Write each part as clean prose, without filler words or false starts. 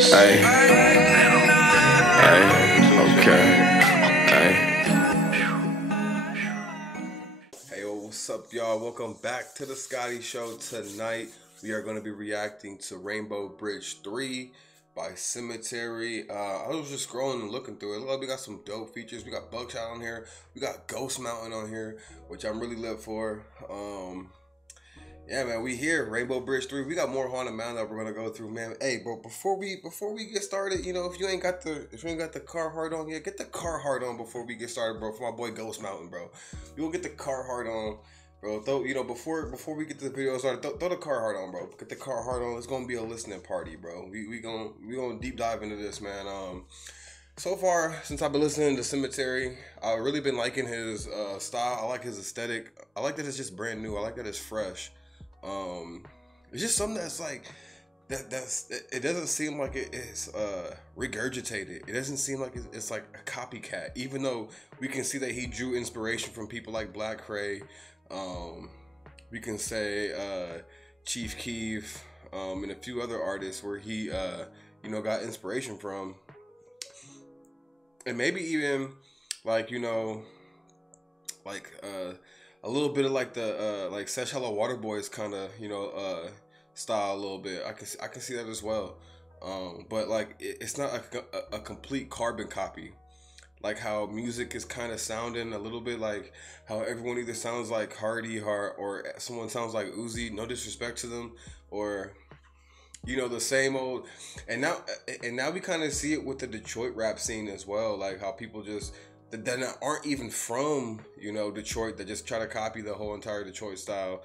Hey, okay. Hey, what's up, y'all? Welcome back to the Scotty Show. Tonight, we are going to be reacting to Rainbow Bridge 3 by Sematary. I was just scrolling and looking through it. Look, we got some dope features. We got Buckshot on here. We got Ghost Mountain on here, which I'm really lit for. Yeah, man, we here. Rainbow Bridge 3. We got more Haunted Mountain that we're gonna go through, man. Hey, bro, before we get started, you know, if you ain't got the Carhartt on yet, get the Carhartt on before we get started, bro. For my boy Ghost Mountain, bro. You will get the Carhartt on, bro. Though, you know, before we get to the video started, throw the Carhartt on, bro. Get the Carhartt on. It's gonna be a listening party, bro. We gonna deep dive into this, man. So far, since I've been listening to Sematary, I've really been liking his style. I like his aesthetic. I like that it's just brand new. I like that it's fresh. It's just something that's like it doesn't seem like it is regurgitated. It doesn't seem like it's like a copycat, even though we can see that he drew inspiration from people like Black Cray. We can say Chief Keef, and a few other artists where he you know, got inspiration from, and maybe even like, you know, like a little bit of like the like Sesh Hello Waterboys kind of, you know, style a little bit. I can see that as well. But like it's not a complete carbon copy. Like how music is kind of sounding a little bit like how everyone either sounds like Hardy or someone sounds like Uzi. No disrespect to them, or you know, the same old. And now we kind of see it with the Detroit rap scene as well. Like how people just that aren't even from, you know, Detroit, that just try to copy the whole entire Detroit style.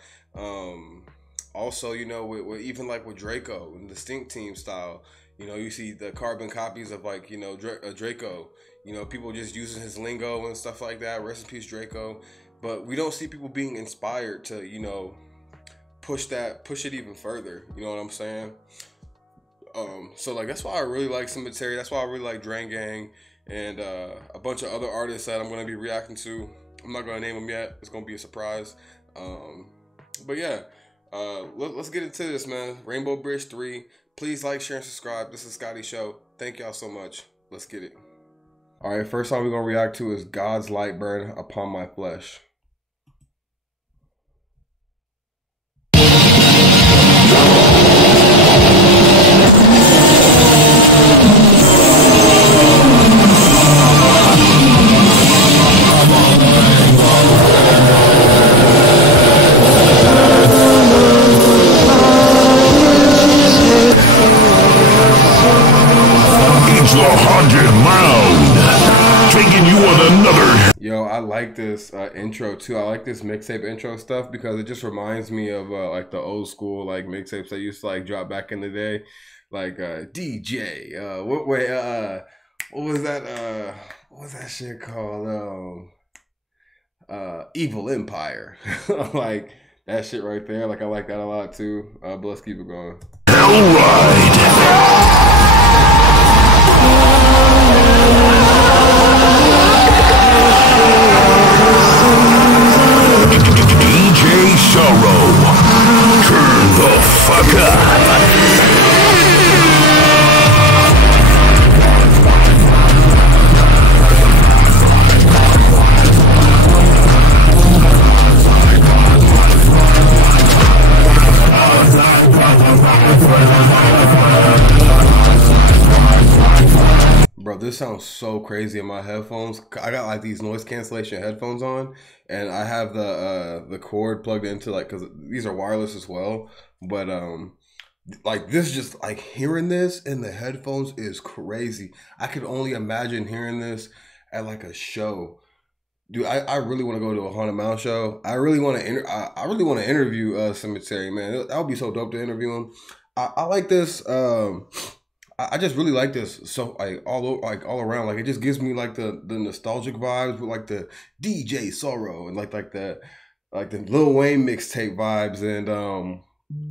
Also, you know, with even like with Draco and the Stink Team style, you know, you see the carbon copies of like, you know, Draco, you know, people just using his lingo and stuff like that. Rest in peace, Draco. But we don't see people being inspired to, you know, push it even further. You know what I'm saying? So like that's why I really like Cemetery. That's why I really like Drain Gang. And a bunch of other artists that I'm going to be reacting to. I'm not going to name them yet. It's going to be a surprise. But yeah, let's get into this, man. Rainbow Bridge 3. Please like, share, and subscribe. This is Scotty Show. Thank y'all so much. Let's get it. All right, first song we're going to react to is God's Light Burn Upon My Flesh. Yo, I like this intro too. I like this mixtape intro stuff because it just reminds me of like the old school like mixtapes that used to like drop back in the day, like DJ. What was that shit called? Evil Empire. Like that shit right there. Like I like that a lot too. But let's keep it going. All right. Turn the fuck up. Bro, this sounds so crazy in my headphones. I got like these noise cancellation headphones on, and I have the cord plugged into like, because these are wireless as well. But like this, just like hearing this in the headphones is crazy. I could only imagine hearing this at like a show. Dude, I really want to go to a Haunted Mountain show. I really want to interview Cemetery, man. That would be so dope to interview him. I like this. I just really like this. So like all around, like it just gives me like the nostalgic vibes with like the DJ Sorrow and like the Lil Wayne mixtape vibes. And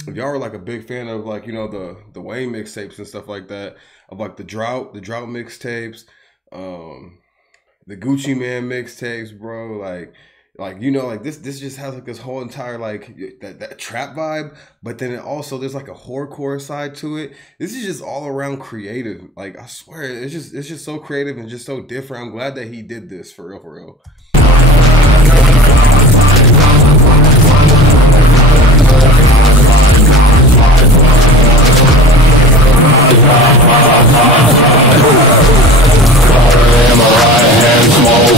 if y'all are like a big fan of like, you know, the Wayne mixtapes and stuff like that, of like the drought mixtapes, the Gucci Man mixtapes, bro, like Like, you know, like this just has like this whole entire like that trap vibe, but then it also there's like a horrorcore side to it. This is just all around creative. Like, I swear, it's just so creative and just so different. I'm glad that he did this for real, for real.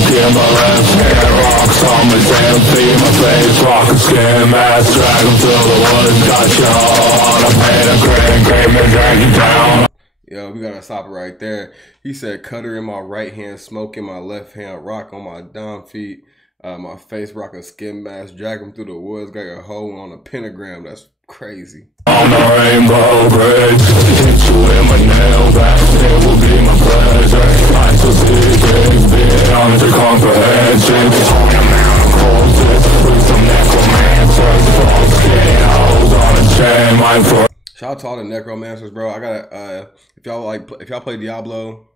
In my left hand, rocks on my damn feet, my face, rock and skin mask, drag them through the woods, got you all on a pain of grin, came and drag you down. Yo, we gotta stop it right there. He said, cutter in my right hand, smoke in my left hand, rock on my dumb feet, my face, rock a skin mask, drag them through the woods, got your hoe on a pentagram. That's crazy. On the rainbow bridge, hit you in my nail back, it will be my pleasure. I still see things beyond your comprehension. On a mountain closest, with some necromancers, false skin holes on a chain, mine for. Shout out to all the necromancers, bro. I gotta if y'all play Diablo,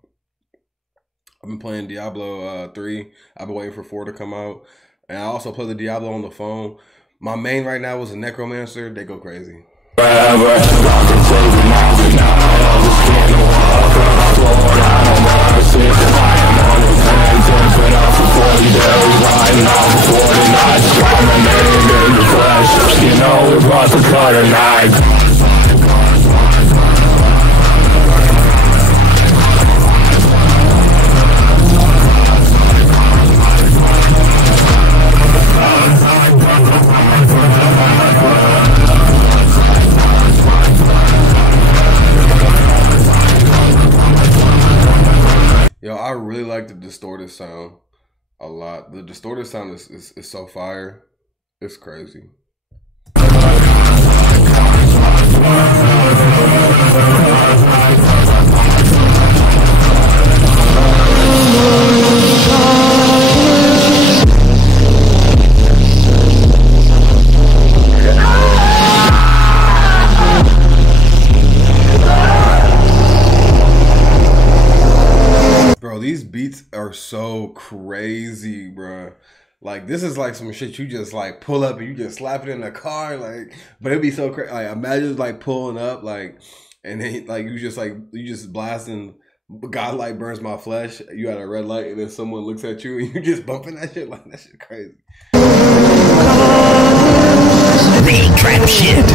I've been playing Diablo 3. I've been waiting for 4 to come out, and I also play the Diablo on the phone. My main right now is a necromancer. They go crazy. Forever, rockin' crazy mountain now. All the skin to walk on the floor, I don't mercy. I am on the pain, tipping up for 40 days, riding out for 40 nights, dominating in the flesh. You know we brought the cutter knife. Yo, I really like the distorted sound a lot. The distorted sound is so fire. It's crazy. These beats are so crazy, bro. Like, this is like some shit you just like pull up and you just slap it in the car, like. But it'd be so crazy. Like, imagine like pulling up, like, and then like you just blasting God Light Burns My Flesh. You got a red light, and then someone looks at you and you just bumping that shit. Like, that shit crazy. Big trap shit.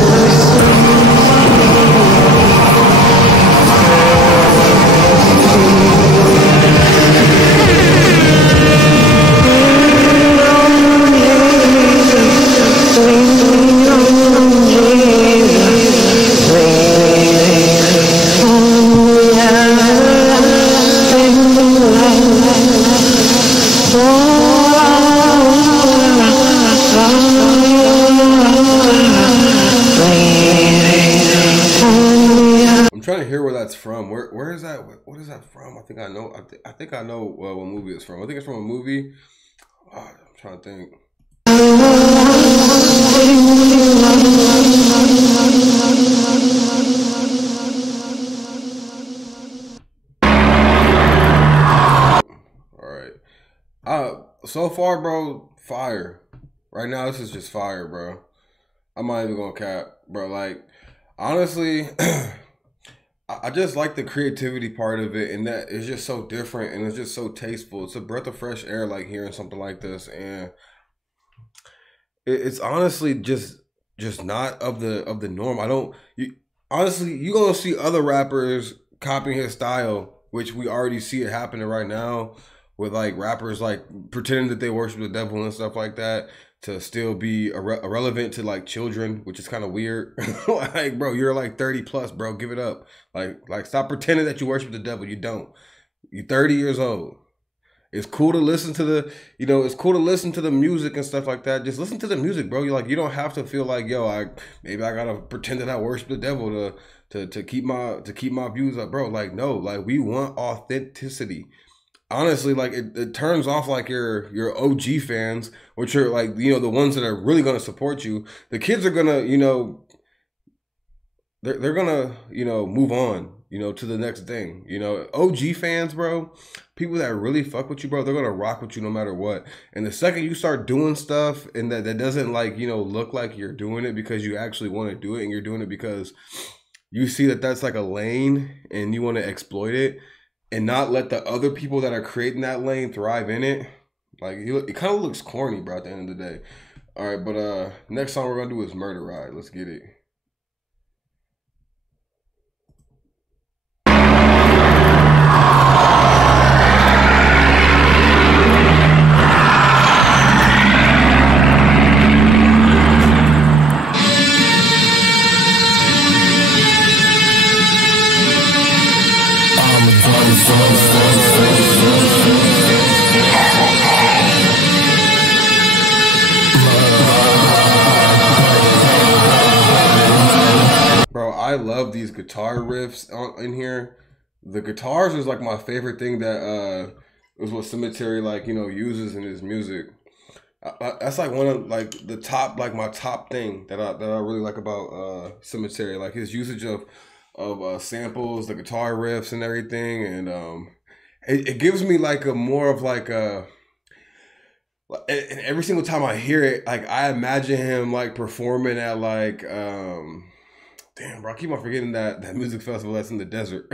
Trying to hear where that's from. Where is that? What is that from? I think I know. I think I know what movie it's from. I think it's from a movie. Oh, I'm trying to think. All right. So far, bro, fire. Right now, this is just fire, bro. I'm not even gonna cap, bro. Like, honestly. I just like the creativity part of it, and that it's just so different and it's just so tasteful. It's a breath of fresh air, like hearing something like this, and it's honestly just not of the norm. Honestly, you gonna see other rappers copying his style, which we already see it happening right now with like rappers like pretending that they worship the devil and stuff like that to still be irrelevant to like children, which is kind of weird. Like, bro, you're like 30 plus, bro. Give it up. Like stop pretending that you worship the devil. You don't. You're 30 years old. It's cool to listen to the, it's cool to listen to the music and stuff like that. Just listen to the music, bro. You're like, you don't have to feel like, yo, maybe I gotta pretend that I worship the devil to keep my views up, bro. Like, no, like we want authenticity. Honestly, like it turns off like your OG fans, which are like, the ones that are really gonna support you. The kids are gonna, they're gonna, you know, move on, you know, to the next thing. You know, OG fans, bro, people that really fuck with you, bro, they're gonna rock with you no matter what. And the second you start doing stuff and that doesn't, like, you know, look like you're doing it because you actually want to do it, and you're doing it because you see that that's like a lane and you want to exploit it and not let the other people that are creating that lane thrive in it. Like, it kind of looks corny, bro, at the end of the day. All right, but next song we're gonna do is Murder Ride. Let's get it. Bro, I love these guitar riffs in here. The guitars is like my favorite thing that is what Sematary, like, you know, uses in his music. That's like one of, like, the top, like, my top thing that I really like about Sematary, like his usage of samples, the guitar riffs and everything, and it gives me like a more of like a, and every single time I hear it, like, I imagine him like performing at like damn, bro, I keep on forgetting that music festival that's in the desert.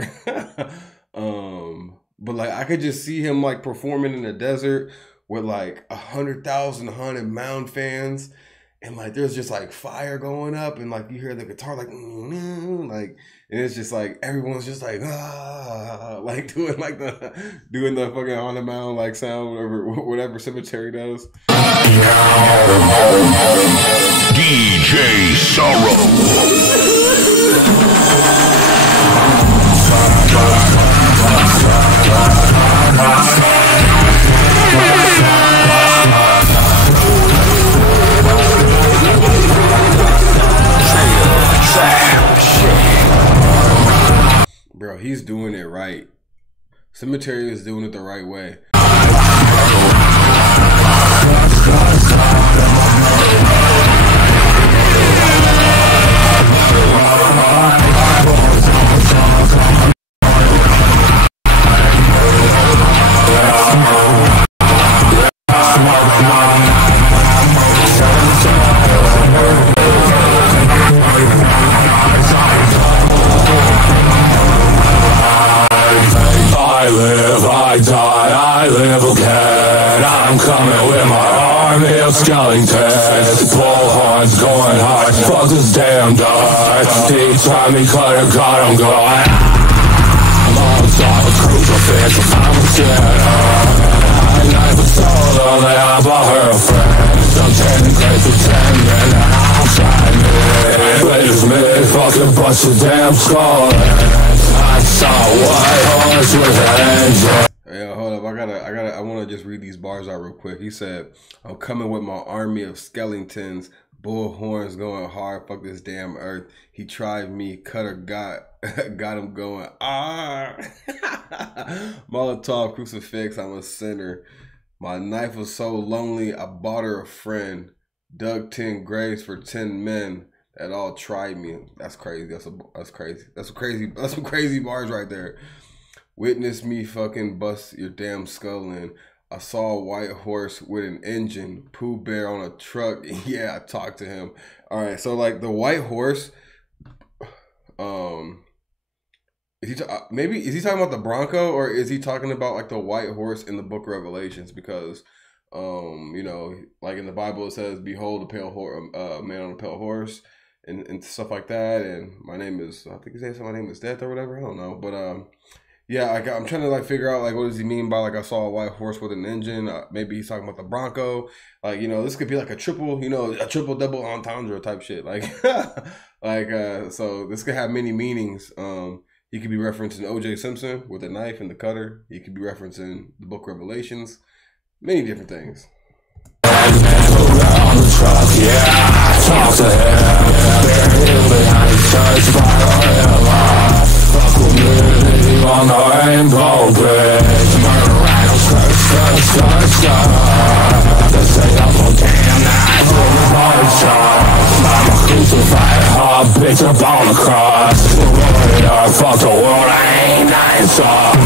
But like, I could just see him like performing in the desert with like 100,000 haunted mound fans, and like there's just like fire going up, and like you hear the guitar like, like, and it's just like everyone's just like like doing the fucking haunted mound like sound, whatever Sematary does. DJ Sorrow. Bro, he's doing it right. Sematary is doing it the right way. I live, I die, I live again. I'm coming with my army of skeletons. Bullhorns going hard, fuck this damn dart. Each time he cut a gun, I'm going. I'm on top of Crucifixion, I'm a sinner. I never told her that I'm a her friend. I'm taking grace for 10 minutes, I'm trying me. Raise me, fucking bunch of damn skulls. I saw a white horse with an engine. Yeah, hold up. I want to just read these bars out real quick. He said, I'm coming with my army of skeletons, bull horns going hard, fuck this damn earth. He tried me, cutter got him going, Molotov, crucifix, I'm a sinner. My knife was so lonely, I bought her a friend. Dug 10 graves for 10 men that all tried me. That's crazy. That's crazy. That's some crazy bars right there. Witness me fucking bust your damn skull in. I saw a white horse with an engine. Pooh Bear on a truck. Yeah, I talked to him. All right, so like the white horse, is he talking about the Bronco, or is he talking about like the white horse in the book of Revelations? Because you know, like in the Bible it says, behold a pale man on a pale horse, and stuff like that. And my name is, I think he said my name is Death or whatever. I don't know, but yeah, I'm trying to like figure out like what does he mean by like I saw a white horse with an engine. Maybe he's talking about the Bronco. Like, you know, this could be like a triple double entendre type shit. Like so this could have many meanings. He could be referencing O.J. Simpson with a knife and the cutter. He could be referencing the book Revelations. Many different things. Talk to him, behind church, on the rainbow bridge, murder rattles, they say I'm a damn night, I'm a crucified, bitch up on the cross. Fuck the world, I ain't nothing soft.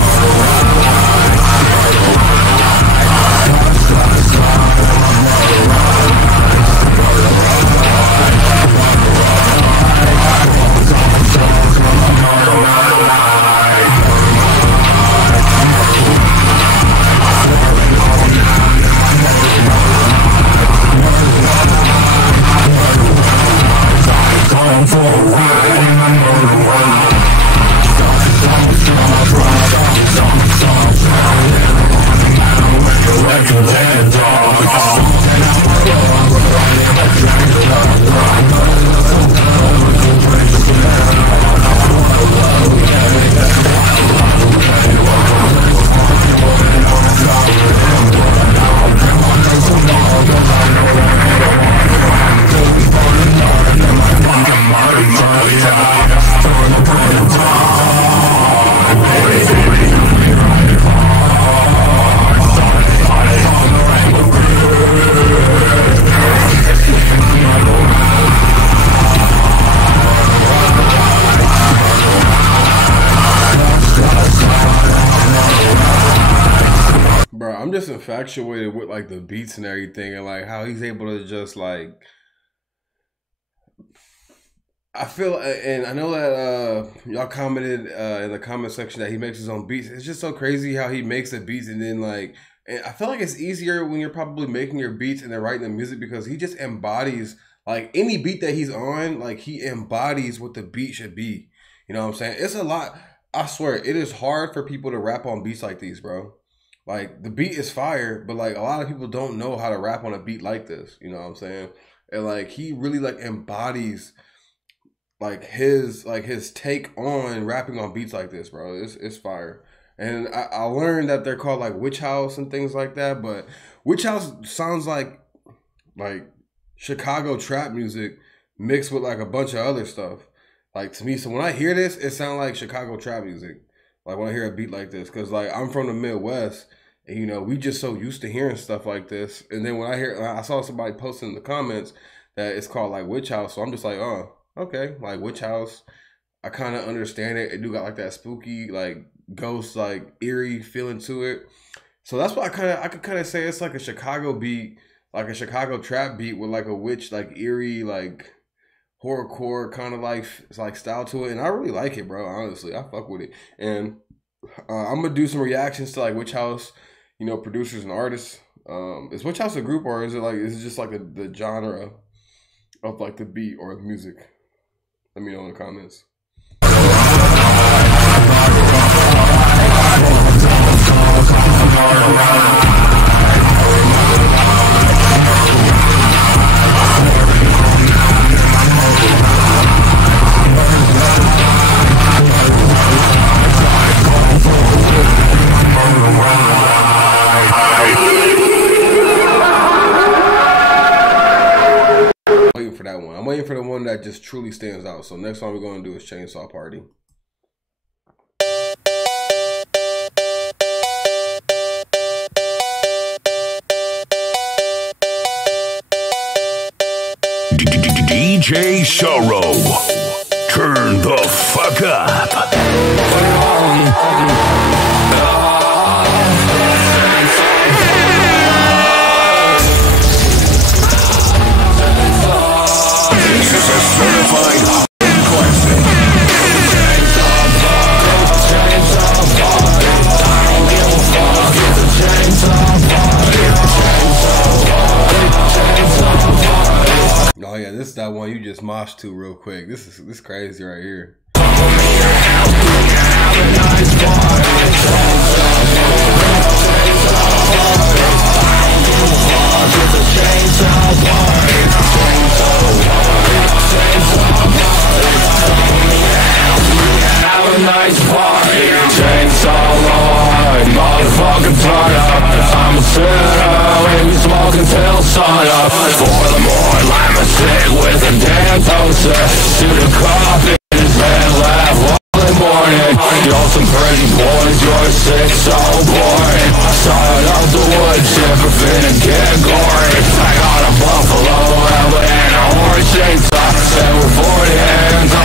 I'm just infatuated with like the beats and everything, and like how he's able to just like, I feel, and I know that y'all commented in the comment section that he makes his own beats. It's just so crazy how he makes the beats, and then like, and I feel like it's easier when you're probably making your beats and then writing the music, because he just embodies like any beat that he's on, like he embodies what the beat should be. You know what I'm saying? It's a lot. I swear, it is hard for people to rap on beats like these, bro. Like, the beat is fire, but like a lot of people don't know how to rap on a beat like this. You know what I'm saying? And like he really like embodies like his take on rapping on beats like this, bro. It's fire. And I learned that they're called like witch house and things like that, but witch house sounds like Chicago trap music mixed with like a bunch of other stuff. Like, to me, so when I hear this, it sounds like Chicago trap music. Like when I hear a beat like this, because like I'm from the Midwest, and you know we just so used to hearing stuff like this. And then when I saw somebody posting in the comments that it's called like witch house, so I'm just like, oh, okay, like witch house. I kind of understand it. It do got like that spooky, like ghost, like eerie feeling to it. So that's why I could kind of say it's like a Chicago beat, like a Chicago trap beat with like a witch, like eerie, like horrorcore kind of like style to it, and I really like it, bro. Honestly, I fuck with it, and I'm gonna do some reactions to like witch house, you know, producers and artists. Is witch house a group, or is it just like the genre of like the beat or the music? Let me know in the comments. For that one, I'm waiting for the one that just truly stands out. So next one we're going to do is Chainsaw Party. DJ Sorrow, turn the fuck up. Certified classic. Oh yeah, this is that one you just moshed to real quick. This is crazy right here. Nice party, chainsaw ride, motherfucking turn up. I'm a sinner, we be smoking till sun up. For the morning, I'm a sick with a damn toaster. Shoot a cop in his head, laugh all the morning. You're some pretty boys, you're sick, so boring. Started up the wood chipper, finna get gory. I got a buffalo, Albert, and a horse chainsaw. And we're 40 hands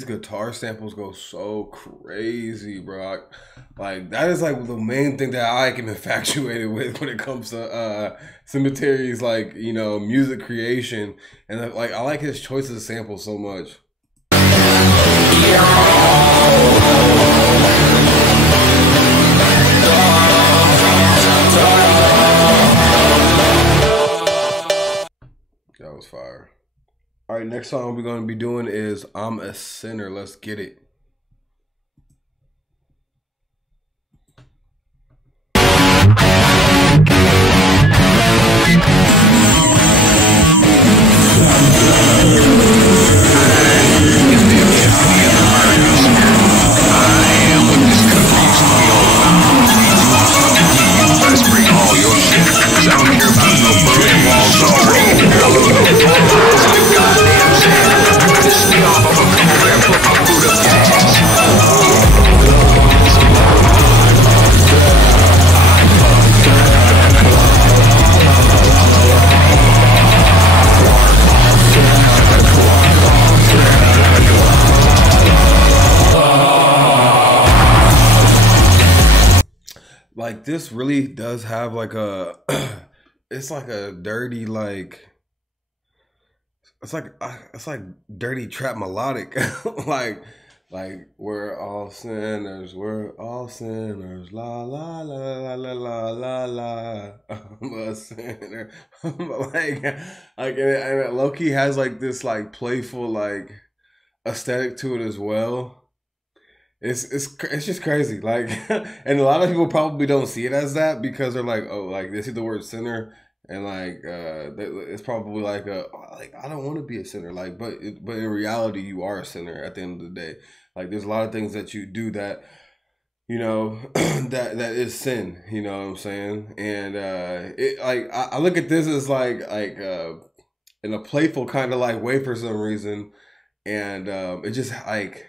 these guitar samples go so crazy, bro. Like that is like the main thing that I am infatuated with when it comes to Sematary's like, you know, music creation, and like I like his choices of samples so much. That was fire. All right, next song we're going to be doing is I'm a Sinner. Let's get it. Let's bring all your shit, 'cause I don't care about no broken walls or goddamn shit. Piss me off, I'ma come over and put my foot up gas. Like this really does have like a, it's like a dirty like, it's like dirty trap melodic, like we're all sinners, la la la la la la la la. I'm a sinner, like and it low key has like this like playful like aesthetic to it as well. It's just crazy, like, and a lot of people probably don't see it as that because they're like, oh, like they see the word sinner and like it's probably like I don't want to be a sinner, like, but in reality you are a sinner at the end of the day. Like there's a lot of things that you do that, you know, that is sin, you know what I'm saying? And it like I look at this as like in a playful kind of like way for some reason, and it just like.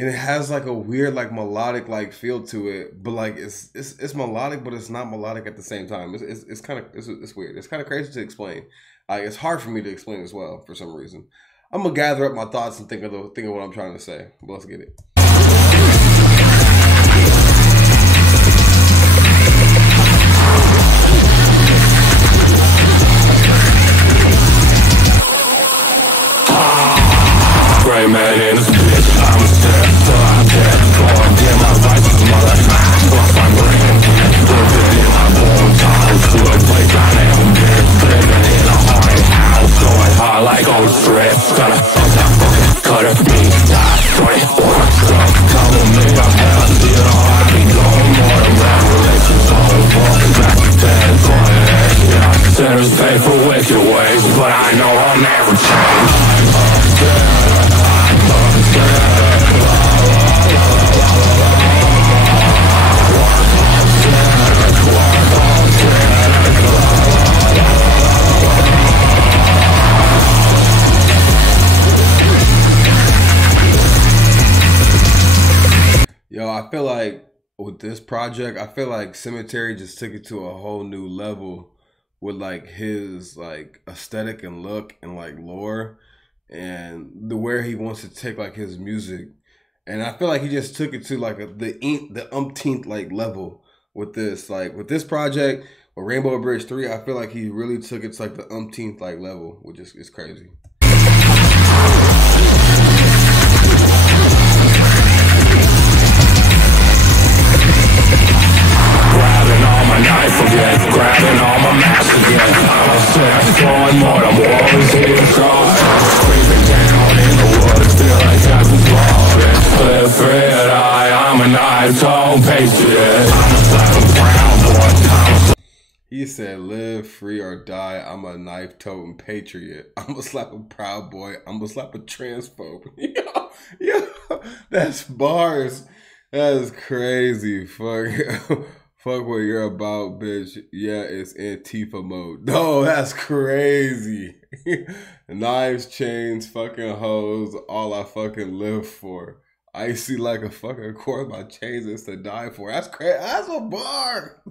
And it has like a weird like melodic like feel to it, but like it's melodic, but it's not melodic at the same time. It's kind of it's weird. It's kind of crazy to explain. Like it's hard for me to explain as well for some reason. I'm gonna gather up my thoughts and think of what I'm trying to say. But let's get it. Gray man in this bitch, I'm a step till I'm dead. Go and get my rights with mother. Lost my brain, living in my own time. To a place I never been. Living in a haunted house, going hard like old strip. Gotta cut it, me, die, 24 truck. Come with me, I'm hell, you know I be going more than revelations. Walking back to 10, going ahead, yeah. Sinners pay for wicked ways, but I know I'll never change. Yo, I feel like with this project, I feel like Sematary just took it to a whole new level with like his like aesthetic and look and like lore and the where he wants to take like his music. And I feel like he just took it to like the umpteenth like level with this project with Rainbow Bridge 3. I feel like he really took it to like the umpteenth like level, which is crazy. Grabbing all my knife again, grabbing all my mask again. I'm a sex going mordum, always inside. Creeping down in the woods, feel like I've been falling. Live free and I'm a knife, don't patriot. I'm a fucking brown boy. He said, live free or die, I'm a knife-toting patriot. I'm a slap a proud boy. I'm a slap a transphobe. Yo, that's bars. That is crazy. Fuck what you're about, bitch. Yeah, it's Antifa mode. No, that's crazy. Knives, chains, fucking hoes, all I fucking live for. Icy like a fucking cord, my chains is to die for. That's crazy. That's a bar.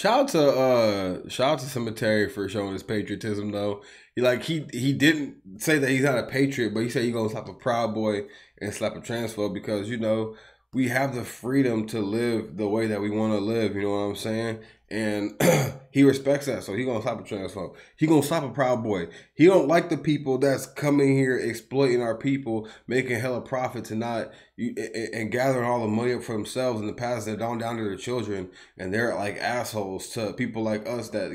shout out to Sematary for showing his patriotism though. He didn't say that he's not a patriot, but he said he's gonna slap a Proud Boy and slap a transphobe because we have the freedom to live the way that we want to live. You know what I'm saying? And he respects that, so he gonna slap a transphobe. He gonna slap a Proud Boy. He don't like the people that's coming here exploiting our people, making hella profits and gathering all the money up for themselves and the pass it down to their children. And they're like assholes to people like us that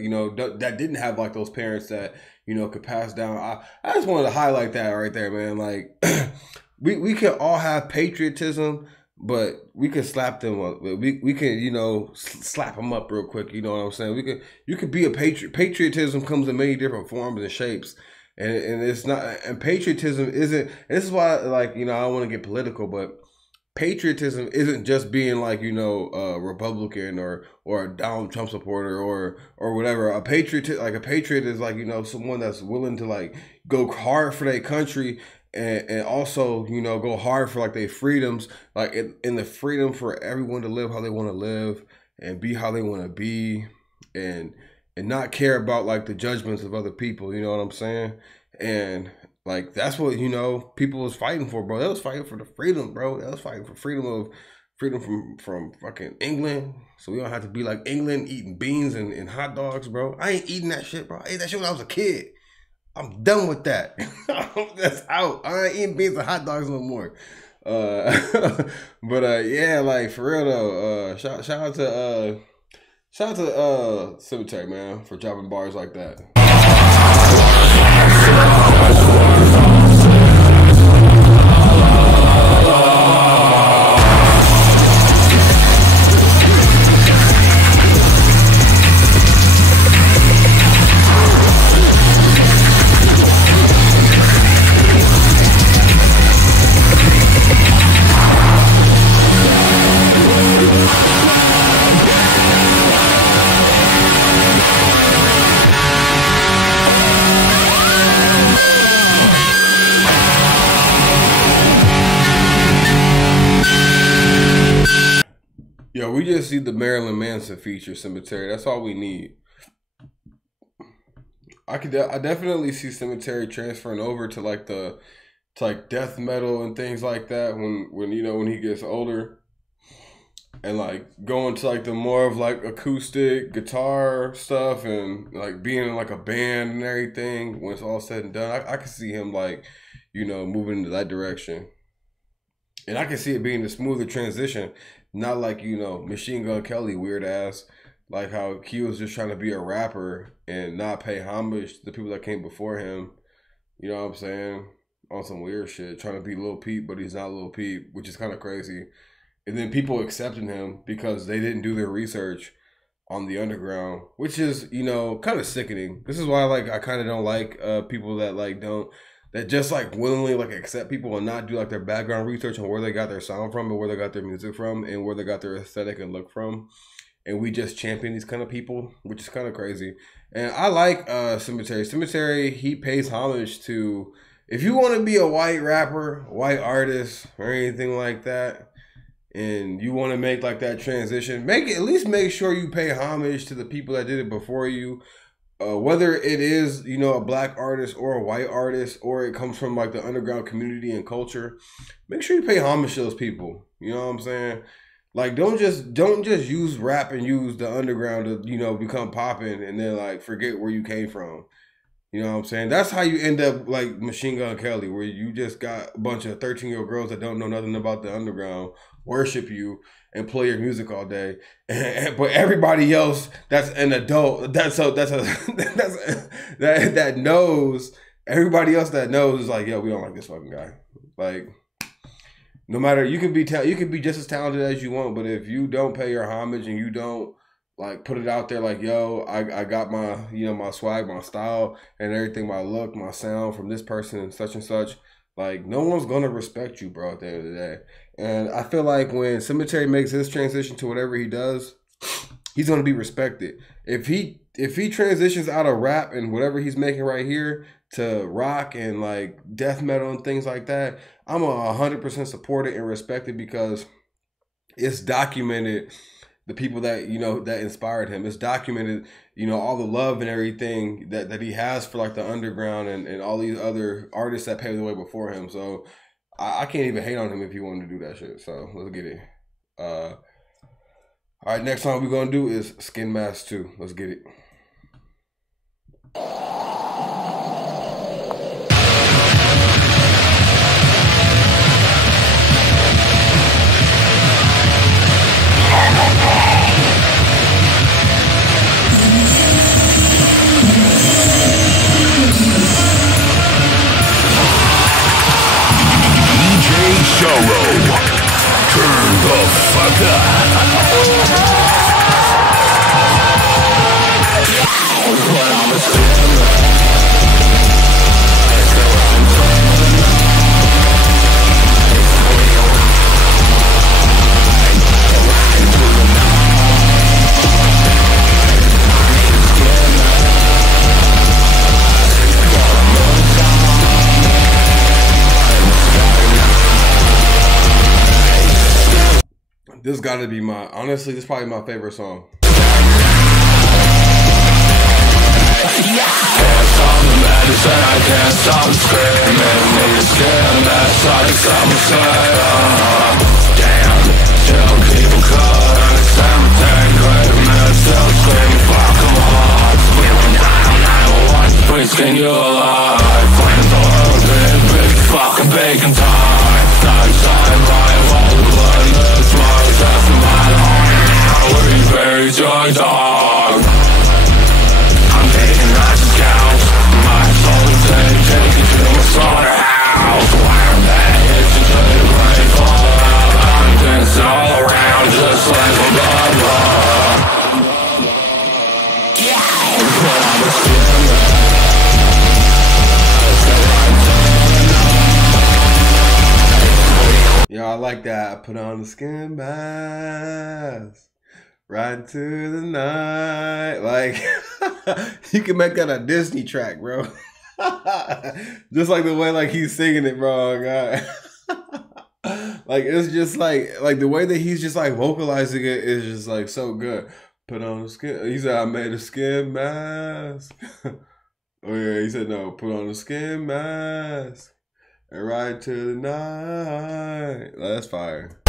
that didn't have like those parents that could pass down. I just wanted to highlight that right there, man. Like we can all have patriotism. But we can slap them up. We can, slap them up real quick. You know what I'm saying? You could be a patriot. Patriotism comes in many different forms and shapes. And it's not, and patriotism isn't, and this is why, like, I don't want to get political, but patriotism isn't just being like, a Republican or a Donald Trump supporter or whatever. A patriot is like, someone that's willing to like go hard for their country. And also, go hard for like their freedoms, like in the freedom for everyone to live how they want to live and be how they want to be, and not care about like the judgments of other people. You know what I'm saying? And like that's what people was fighting for, bro. They was fighting for the freedom, bro. They was fighting for freedom from fucking England, so we don't have to be like England eating beans and hot dogs, bro. I ain't eating that shit, bro. I ate that shit when I was a kid. I'm done with that. That's out. I ain't eating beans and hot dogs no more. But yeah, like for real though. Shout out to Sematary, man, for dropping bars like that. Yo, we just need the Marilyn Manson feature Sematary. That's all we need. I definitely see Sematary transferring over to like death metal and things like that when he gets older, and like going to like the more of like acoustic guitar stuff and like being in like a band and everything when it's all said and done. I can see him like moving into that direction, and I can see it being a smoother transition. Not like, Machine Gun Kelly, weird ass. Like how he was just trying to be a rapper and not pay homage to the people that came before him. You know what I'm saying? On some weird shit. Trying to be Lil Peep, but he's not Lil Peep, which is kind of crazy. And then people accepting him because they didn't do their research on the underground, which is, kind of sickening. This is why, like, I kind of don't like people that, like, that just like willingly like accept people and not do like their background research on where they got their sound from and where they got their music from and where they got their aesthetic and look from. And we just champion these kind of people, which is kind of crazy. And I like Sematary. Sematary, he pays homage to, if you want to be a white rapper, white artist, or anything like that, and you want to make like that transition, at least make sure you pay homage to the people that did it before you. Whether it is, a black artist or a white artist, or it comes from like the underground community and culture, make sure you pay homage to those people. You know what I'm saying? Like, don't just use rap and use the underground to, become popping and then like forget where you came from. You know what I'm saying? That's how you end up like Machine Gun Kelly, where you just got a bunch of 13-year-old girls that don't know nothing about the underground worship you and play your music all day, but everybody else that's an adult that knows, everybody else that knows is like, yo, we don't like this fucking guy. Like, no matter, you can be just as talented as you want, but if you don't pay your homage and you don't like put it out there like, yo, I got my my swag, my style, and everything, my look, my sound from this person and such, like, no one's gonna respect you, bro, at the end of the day. And I feel like when Sematary makes his transition to whatever he does, he's gonna be respected. If he transitions out of rap and whatever he's making right here to rock and like death metal and things like that, I'm 100% support it and respect it, because it's documented the people that, you know, that inspired him. It's documented, you know, all the love and everything that he has for like the underground and all these other artists that paved the way before him. So I can't even hate on him if he wanted to do that shit. So let's get it. All right, next song we're gonna do is Skin Mask 2. Let's get it. Turn the fuck up. But I'm a This gotta be my, honestly, this is probably my favorite song. Can't stop the medicine, I can't stop screaming. Niggas scared, that's all the summer say. Damn, still people caught on the cemetery. Great man, still screaming, fuck them hard. Screaming down 911, please can you alive? Flames all over this big fucking bacon time. Side, right, all the blood in the smoke. That's my heart now, where you bury your dog. I'm taking righteous counts. My soul is take it to my slaughterhouse. Wiring bad hits until the brain fall out. I'm dancing all around just like a blood rock. But I'm a sinner. Yeah, I like that. I put on the skin mask, right into the night. Like, you can make that a Disney track, bro. Just like the way like he's singing it, bro. God. Like, it's just like the way that he's just like vocalizing it is just like so good. Put on the skin. He said, I made a skin mask. Oh yeah, he said no. Put on the skin mask. And ride to the night. That's fire.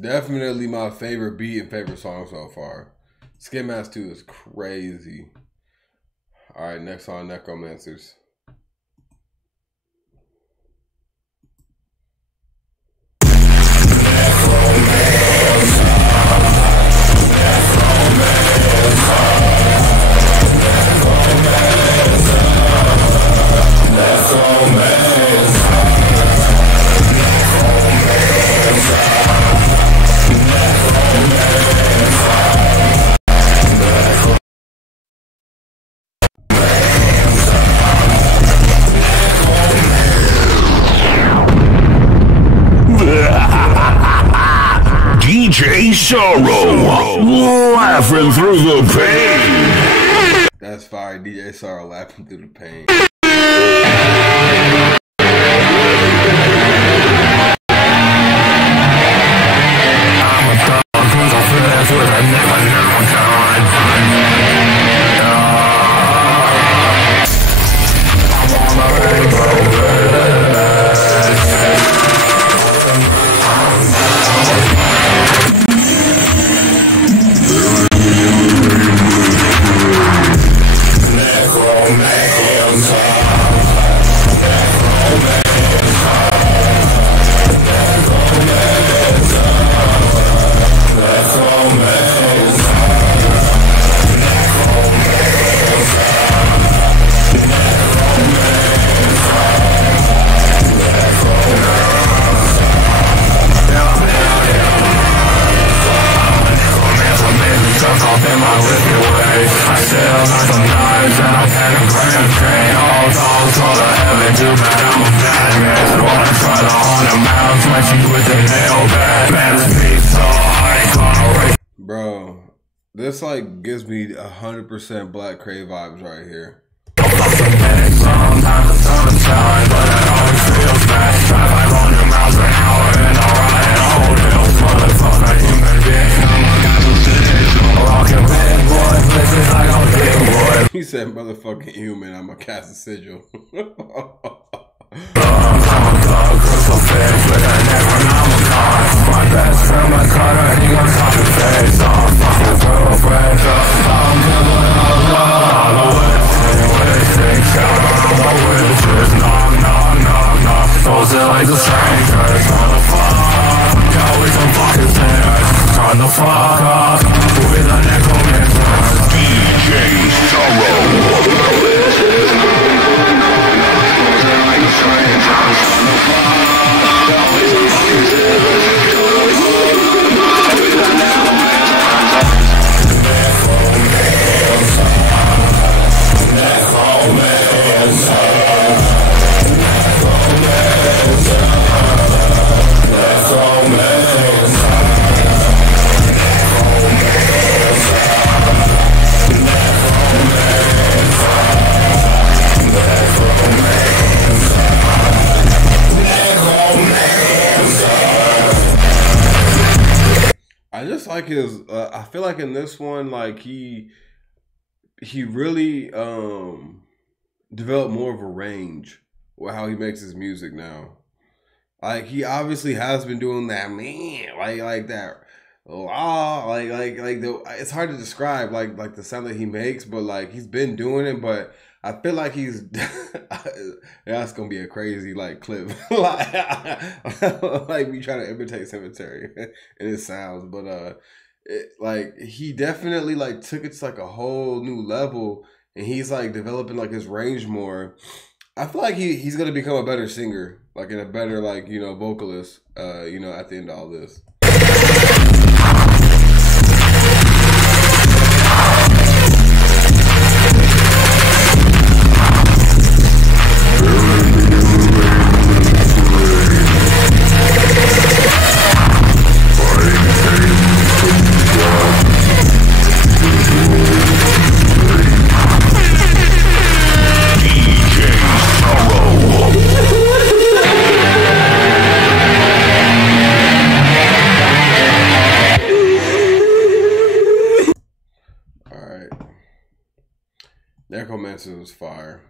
Definitely my favorite beat and favorite song so far. Skin Mask 2 is crazy. Alright, next song, Necromancers. DJ Sorrow, laughing through the pain. That's fire, DJ Sorrow laughing through the pain. Necromancer. Bro, this like gives me 100% Black Crave vibes right here. He said, "Motherfucking human, I'm a cast a sigil." Turn the fuck up with a necromancer. DJ I just like his. I feel like in this one, like he really developed more of a range with how he makes his music now. Like he obviously has been doing that, man, like that. It's hard to describe like the sound that he makes, but like he's been doing it. But I feel like he's that's gonna be a crazy like clip, like me trying to imitate Sematary in his sounds. But like he definitely like took it to like a whole new level, and he's like developing like his range more. I feel like he's gonna become a better singer, like and a better like vocalist. At the end of all this. Necromancer was fire.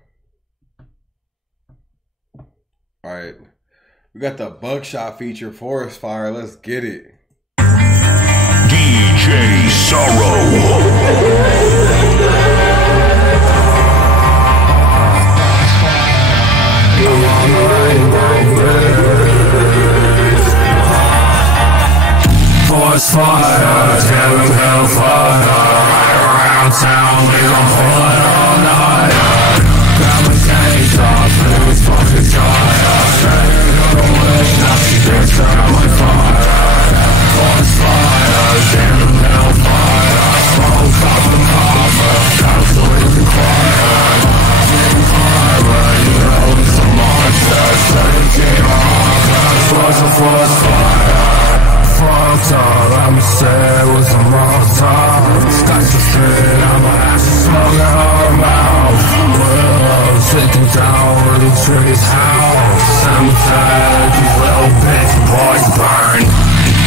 Alright. We got the Buckshot feature, Forest Fire. Let's get it. DJ Forest fire, tearing hellfire. Right around town, we gon' pull it all night. Grab my cage off, lose fucking tire. Saying gonna win, now she gets out my fire. Forest fire, tearing hellfire. Smoke off the carver, absolutely quiet. Getting carver, you know it's a monster. 17 hours, was a forest fire. Fucked up, I'ma say it was a monster. Scotch the street, I'ma have to smoke it all mouth. Willows sitting down where the trees house. Cemetery, these little bitch boys burn.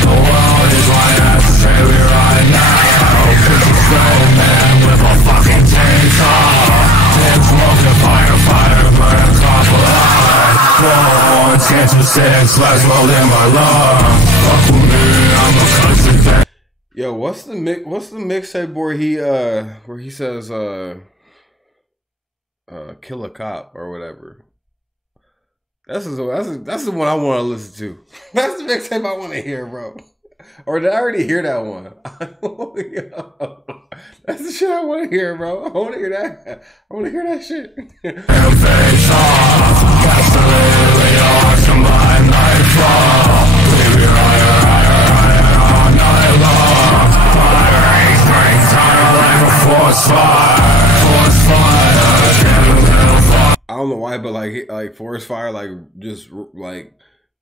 The world is like that, say we right now. Cause it's straight man with a fucking chainsaw. Damn smoking firefighter, murder cop alive. 4-1-10-2-6, let's roll in my love. Fuck with me, I'm a country fan. Yo, what's the mixtape where he says kill a cop or whatever? That's the one I want to listen to. That's the mixtape I want to hear, bro. Or did I already hear that one? That's the shit I want to hear, bro. I want to hear that. I want to hear that shit. I don't know why, but like Forest Fire, like just like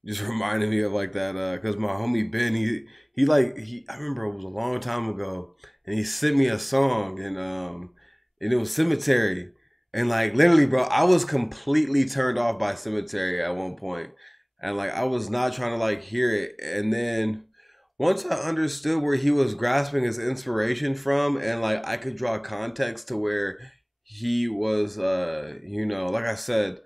just reminded me of like that because my homie Ben, I remember it was a long time ago, and he sent me a song, and it was Sematary, and like literally, bro, I was completely turned off by Sematary at one point, and like I was not trying to like hear it, and then once I understood where he was grasping his inspiration from, and like I could draw context to where he was, like I said,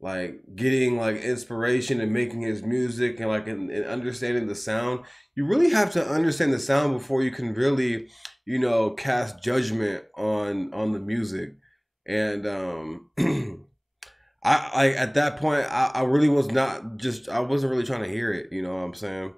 like getting like inspiration and making his music and like and understanding the sound. You really have to understand the sound before you can really, cast judgment on the music. And I at that point I really was I wasn't really trying to hear it, you know what I'm saying?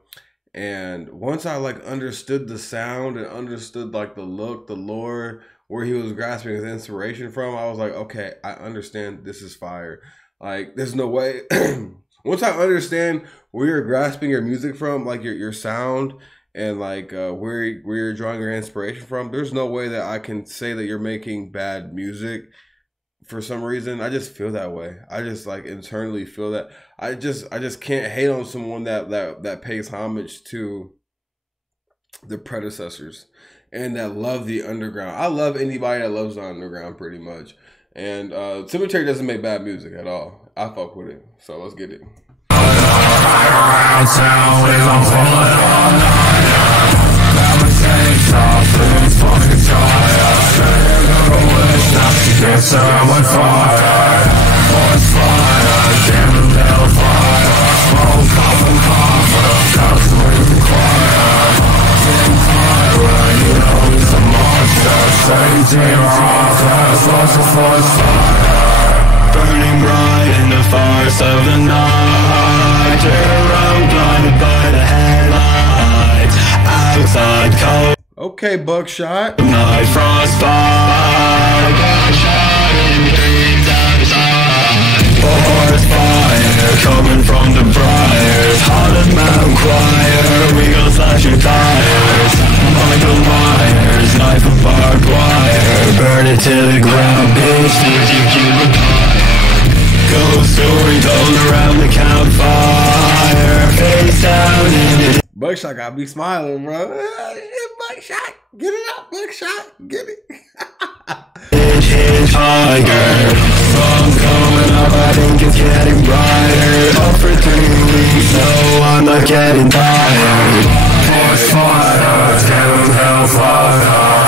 And once I like understood the sound and understood like the look, the lore, where he was grasping his inspiration from, I was like, okay, I understand, this is fire. Like, there's no way. Once I understand where you're grasping your music from, like your sound, and like where you're drawing your inspiration from, there's no way that I can say that you're making bad music. For some reason, I just feel that way. I just like internally feel that. I just can't hate on someone that pays homage to the predecessors and that love the underground. I love anybody that loves the underground pretty much. And Sematary doesn't make bad music at all. I fuck with it. So let's get it. Burning bright in the forest of the night. Turn around, blinded by the headlights. Outside cold. Okay, Buckshot. Night frostbite. Buckshot in dreams outside. Forest fire coming from the briars. Heart of Mount Choir. We gon' slash your tires. Michael Myers, knife of barbed wire. Burn it to the ground, bitch. Did you kill a ghost story told around the campfire. Face down in it. Buckshot got me smiling, bro. Buckshot, get it up, Buckshot, get it. Hitchhiker, sun's going up, I think it's getting brighter. Up for 3 weeks, no, I'm not getting tired. Force fire, down hellfire.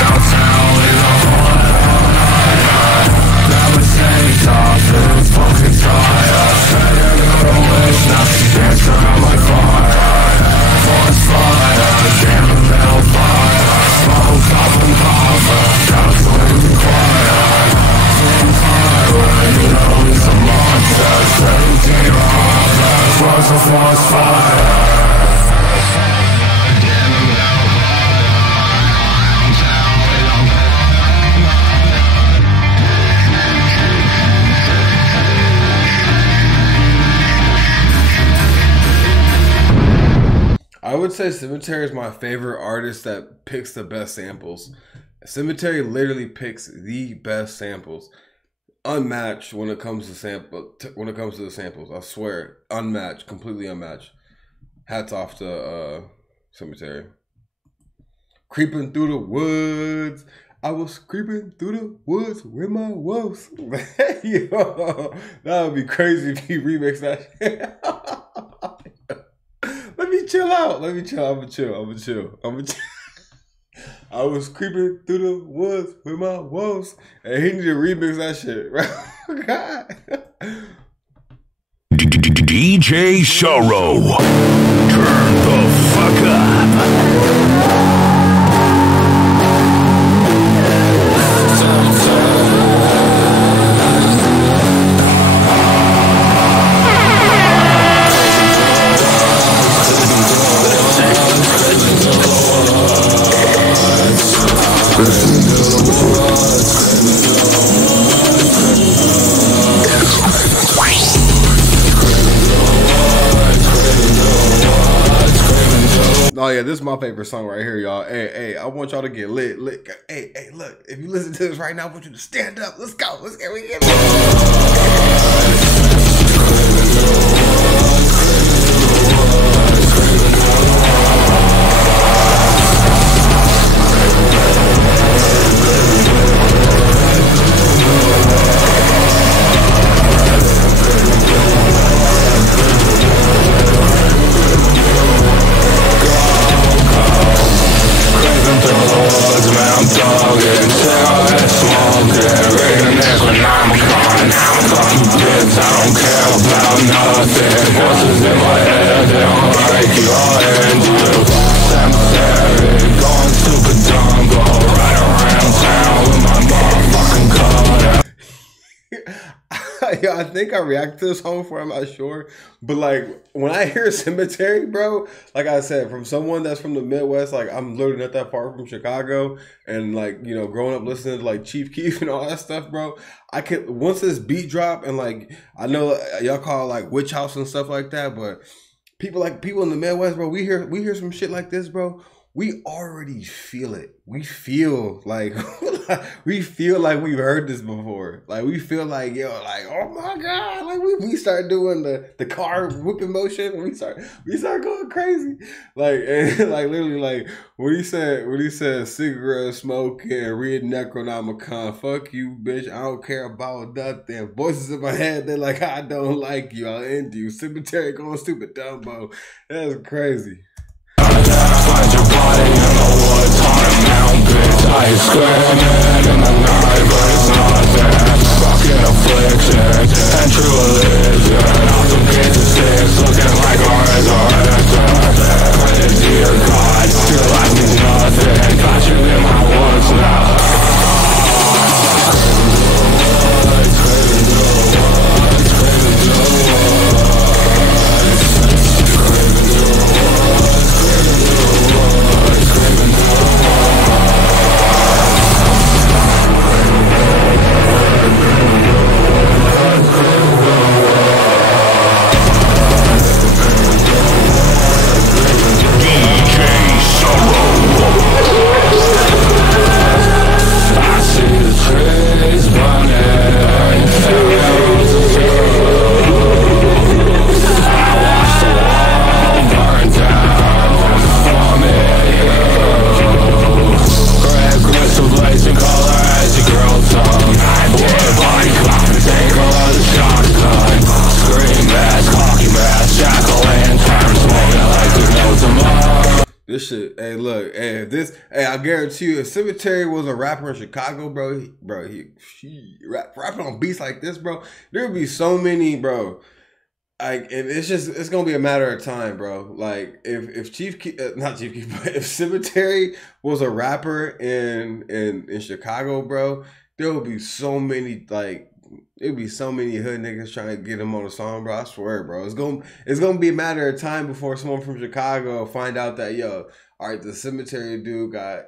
Downtown is a fire. Grab a chainsaw, through fucking tire. Better go to wish, not to dance around my fire. Force fire, down hellfire. Smoke up and cover, down in the choir. In fire, you know he's a monster. 17 robbers, was a force fire. I would say Sematary is my favorite artist that picks the best samples. Sematary literally picks the best samples, unmatched when it comes to the samples. I swear, unmatched, completely unmatched. Hats off to Sematary. Creeping through the woods. I was creeping through the woods with my woes. Yo, that would be crazy if he remixed that shit. Let me chill out. I'm gonna chill. I was creeping through the woods with my woes. And he need to remix that shit, right? God. DJ Sorrow. Turn the fuck up. Oh yeah, this is my favorite song right here, y'all. Hey, I want y'all to get lit. Hey, look, if you listen to this right now, I want you to stand up. Let's go. We get it. think I reacted to this song before. I'm not sure, but like when I hear Cemetery, bro, like I said, from someone that's from the Midwest, like I'm literally not that far from Chicago, and like you know, growing up listening to like Chief Keef and all that stuff, bro. I could once this beat drop and like I know y'all call it like witch house and stuff like that, but people in the Midwest, bro, we hear some shit like this, bro. We already feel it. We feel like we've heard this before. Like we feel like like oh my god, like we start doing the car whipping motion and we start going crazy. Like and like literally like when he said cigarette smoking, read Necronomicon, fuck you bitch, I don't care about nothing. Voices in my head, they're like I don't like you, I'll end you. Cemetery going stupid Dumbo. That's crazy. Find your body in the woods on a mountain, bitch. I screaming in the night, but it's not that. Fucking affliction and true religion. Awesome kids and sticks looking like a resurrection. Pray to your God, your life means nothing. Got you in my woods now. This shit, hey, look, hey, I guarantee you, if Cemetery was a rapper in Chicago, bro, he rapping on beats like this, bro, there would be so many, bro. Like, it's gonna be a matter of time, bro. Like, if if Cemetery was a rapper in Chicago, bro, there would be so many it'd be so many hood niggas trying to get him on a song, bro. I swear, bro. It's gonna be a matter of time before someone from Chicago find out that all right, the Cemetery dude got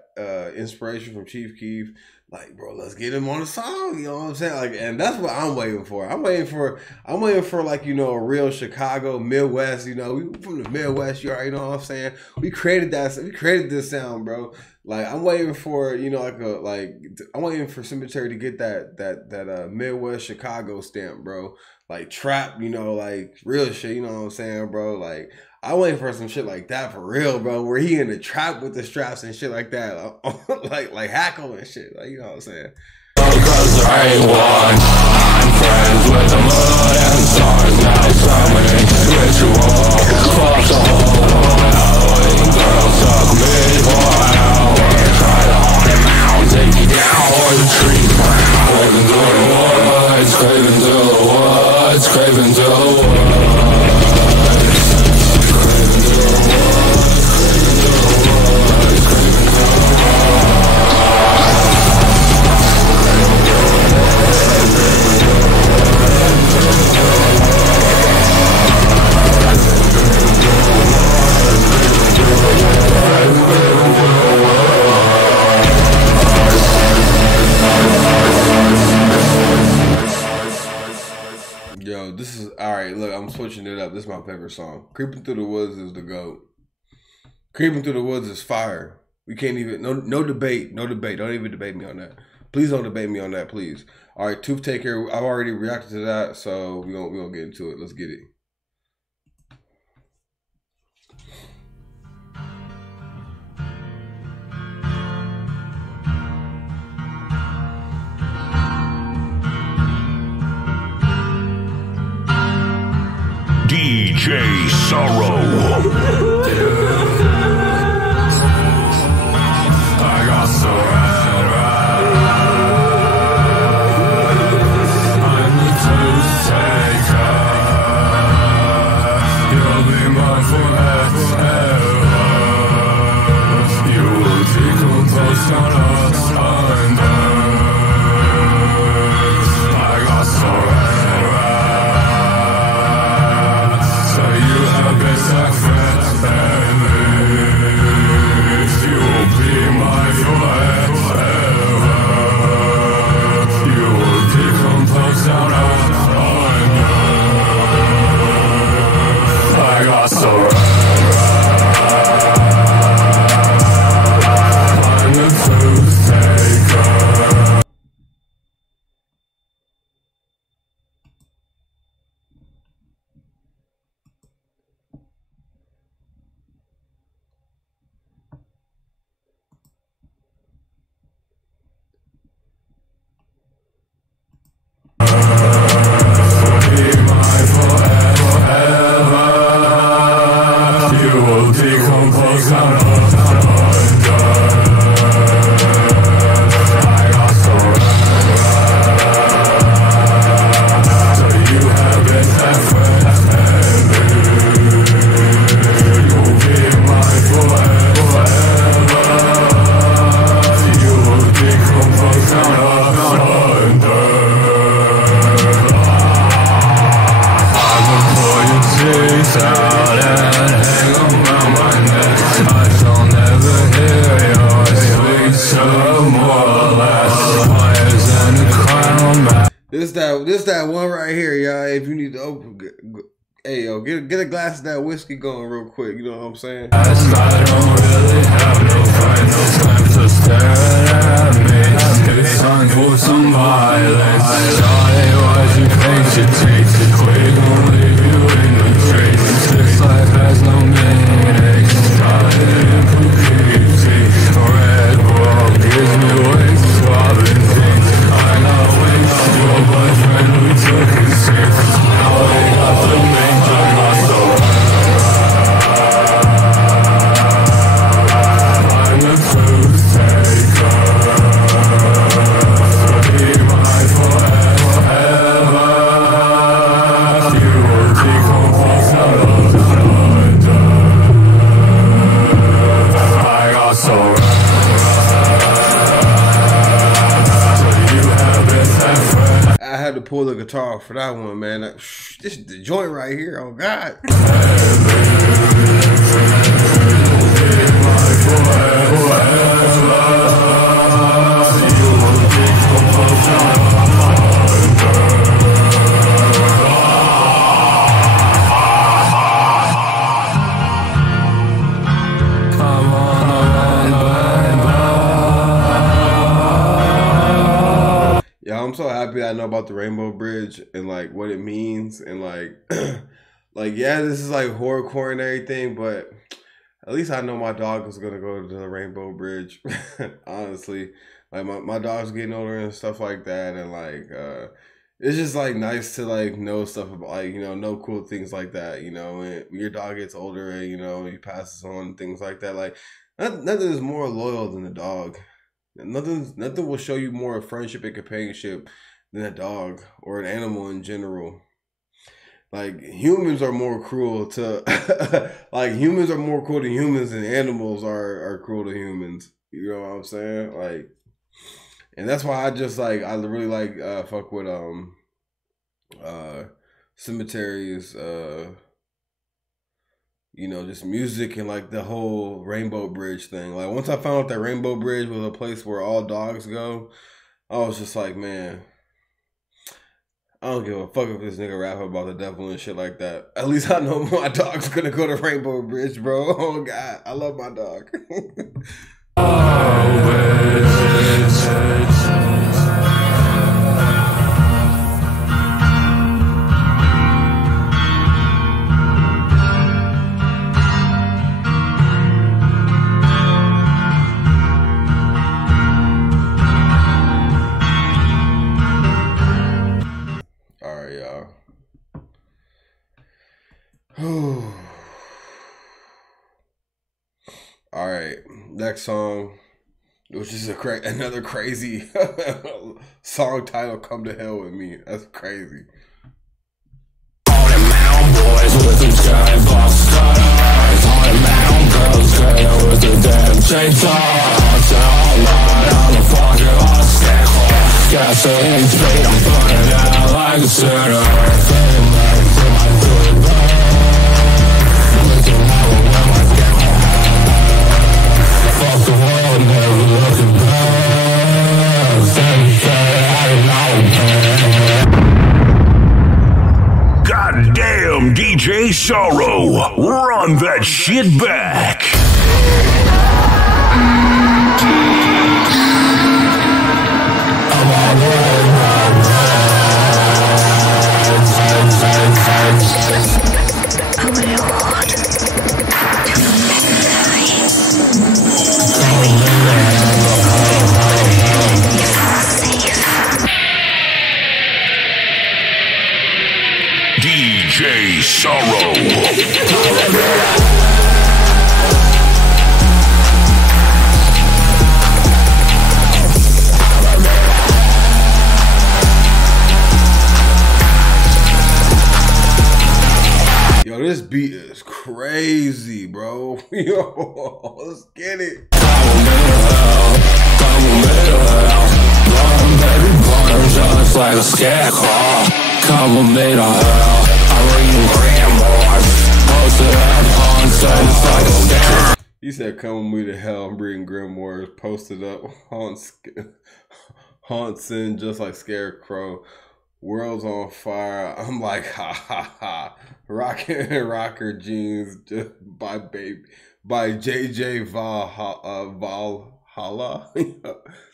inspiration from Chief Keef. Like, bro, let's get him on a song. You know what I'm saying? Like, and that's what I'm waiting for. I'm waiting for like a real Chicago Midwest. We from the Midwest. You already know what I'm saying. We created this sound, bro. Like I'm waiting for I'm waiting for Cemetery to get that Midwest Chicago stamp, bro. Like trap, like real shit. You know what I'm saying, bro? Like I'm waiting for some shit like that for real, bro. Where he in the trap with the straps and shit like that, like Hackle and shit. Like you know what I'm saying. Because there ain't one. I'm friends with the moon and stars. Now summoning ritual. Fuck the whole world. Girls suck me for an hour. Try to haunted mound, take me down or the trees brown. Craving to the woods, craving to the woods, craving to the woods. Yo, this is alright. Look, I'm switching it up. This is my favorite song. Creeping Through the Woods is the GOAT. Creeping Through the Woods is fire. We can't even no debate. No debate. Don't even debate me on that. Please don't debate me on that, please. Alright, Toothtaker, I've already reacted to that, so we're gonna get into it. Let's get it. DJ Sorrow. I got so red, I'm the Toothtaker. You'll be mine forever. You will decompose on us under. I got so red. You will decompose under. I got surrender. So you have been effort. You will be mine forever. You will decompose under. Teeth out and hang around my neck. I shall never hear your sweet so more or less. Fires and a crown back. This that one right here, y'all. If you need to open, hey yo, get a glass of that whiskey going real quick. You know what I'm saying? I don't really have no time to stare at me. It's time for some violence. Johnny, why'd you paint your teeth? We gon' leave you in the streets. This life has no meaning. Starting from kitty. Red Bull gives me wings, swabbing things. I got wings, your boyfriend who took his seat. Now we got the main thing on the I'm the Toothtaker. Be mine forever. You will decompose under. I got surrender. So you have been effort. I had to pull the guitar for that one, man. This is the joint right here. Oh God. Yeah, I'm so happy I know about the Rainbow Bridge and like what it means and like like yeah, this is like horrorcore and everything, but at least I know my dog is gonna go to the Rainbow Bridge. Honestly, like my dog's getting older and stuff like that, and like it's just like nice to like know stuff about like know cool things like that. When your dog gets older and he passes on things like that. Like nothing is more loyal than a dog. Nothing will show you more friendship and companionship than a dog or an animal in general. Like humans are more cruel to like humans are more cruel to humans than animals are cruel to humans. You know what I'm saying? Like, and that's why I really like fuck with Sematary's just music and like the whole Rainbow Bridge thing. Like once I found out that Rainbow Bridge was a place where all dogs go, I was just like, man, I don't give a fuck if this nigga rap about the devil and shit like that. At least I know my dog's gonna go to Rainbow Bridge, bro. Oh God, I love my dog. All right, next song, which is another crazy song title. Come to hell with me. That's crazy. All the mountain boys with the giant box cutters. All the mountain girls straight with the damn chainsaws. All right on the fucking obstacle. Gasoline speed, I'm burning out like a sinner. Fame like to my good bone. Looking how I wear my skin. Fuck the world, never looking back. Goddamn, DJ Sorrow, run that shit back. DJ Sorrow. this beat is crazy, bro. Yo, let's get it. Just like a scarecrow, come with me to hell. I read grandmas, posted up on stage like a scarecrow. He said, "Come with me to hell." I'm reading grimoires, posted up, haunting just like scarecrow. World's on fire. I'm like, ha ha ha. Rocker jeans, just by JJ Valhalla.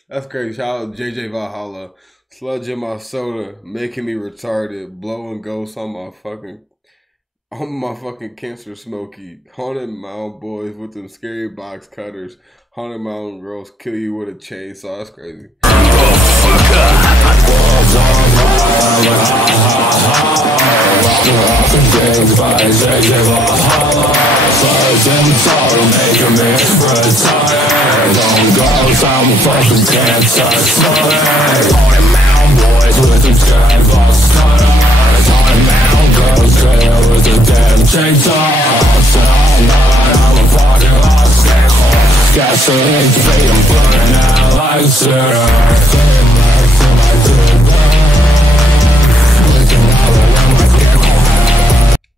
That's crazy. Shout out JJ Valhalla. Sludge in my soda, making me retarded. Blowing ghosts on my fucking cancer smoky. Haunted mountain boys with them scary box cutters. Haunted mountain girls kill you with a chainsaw. That's crazy. With them scared box cutters, haunted mountain girls kill with a damn chainsaw. I'm a fucking lost scarecrow. Gasoline fade, I'm burning out like a cigarette.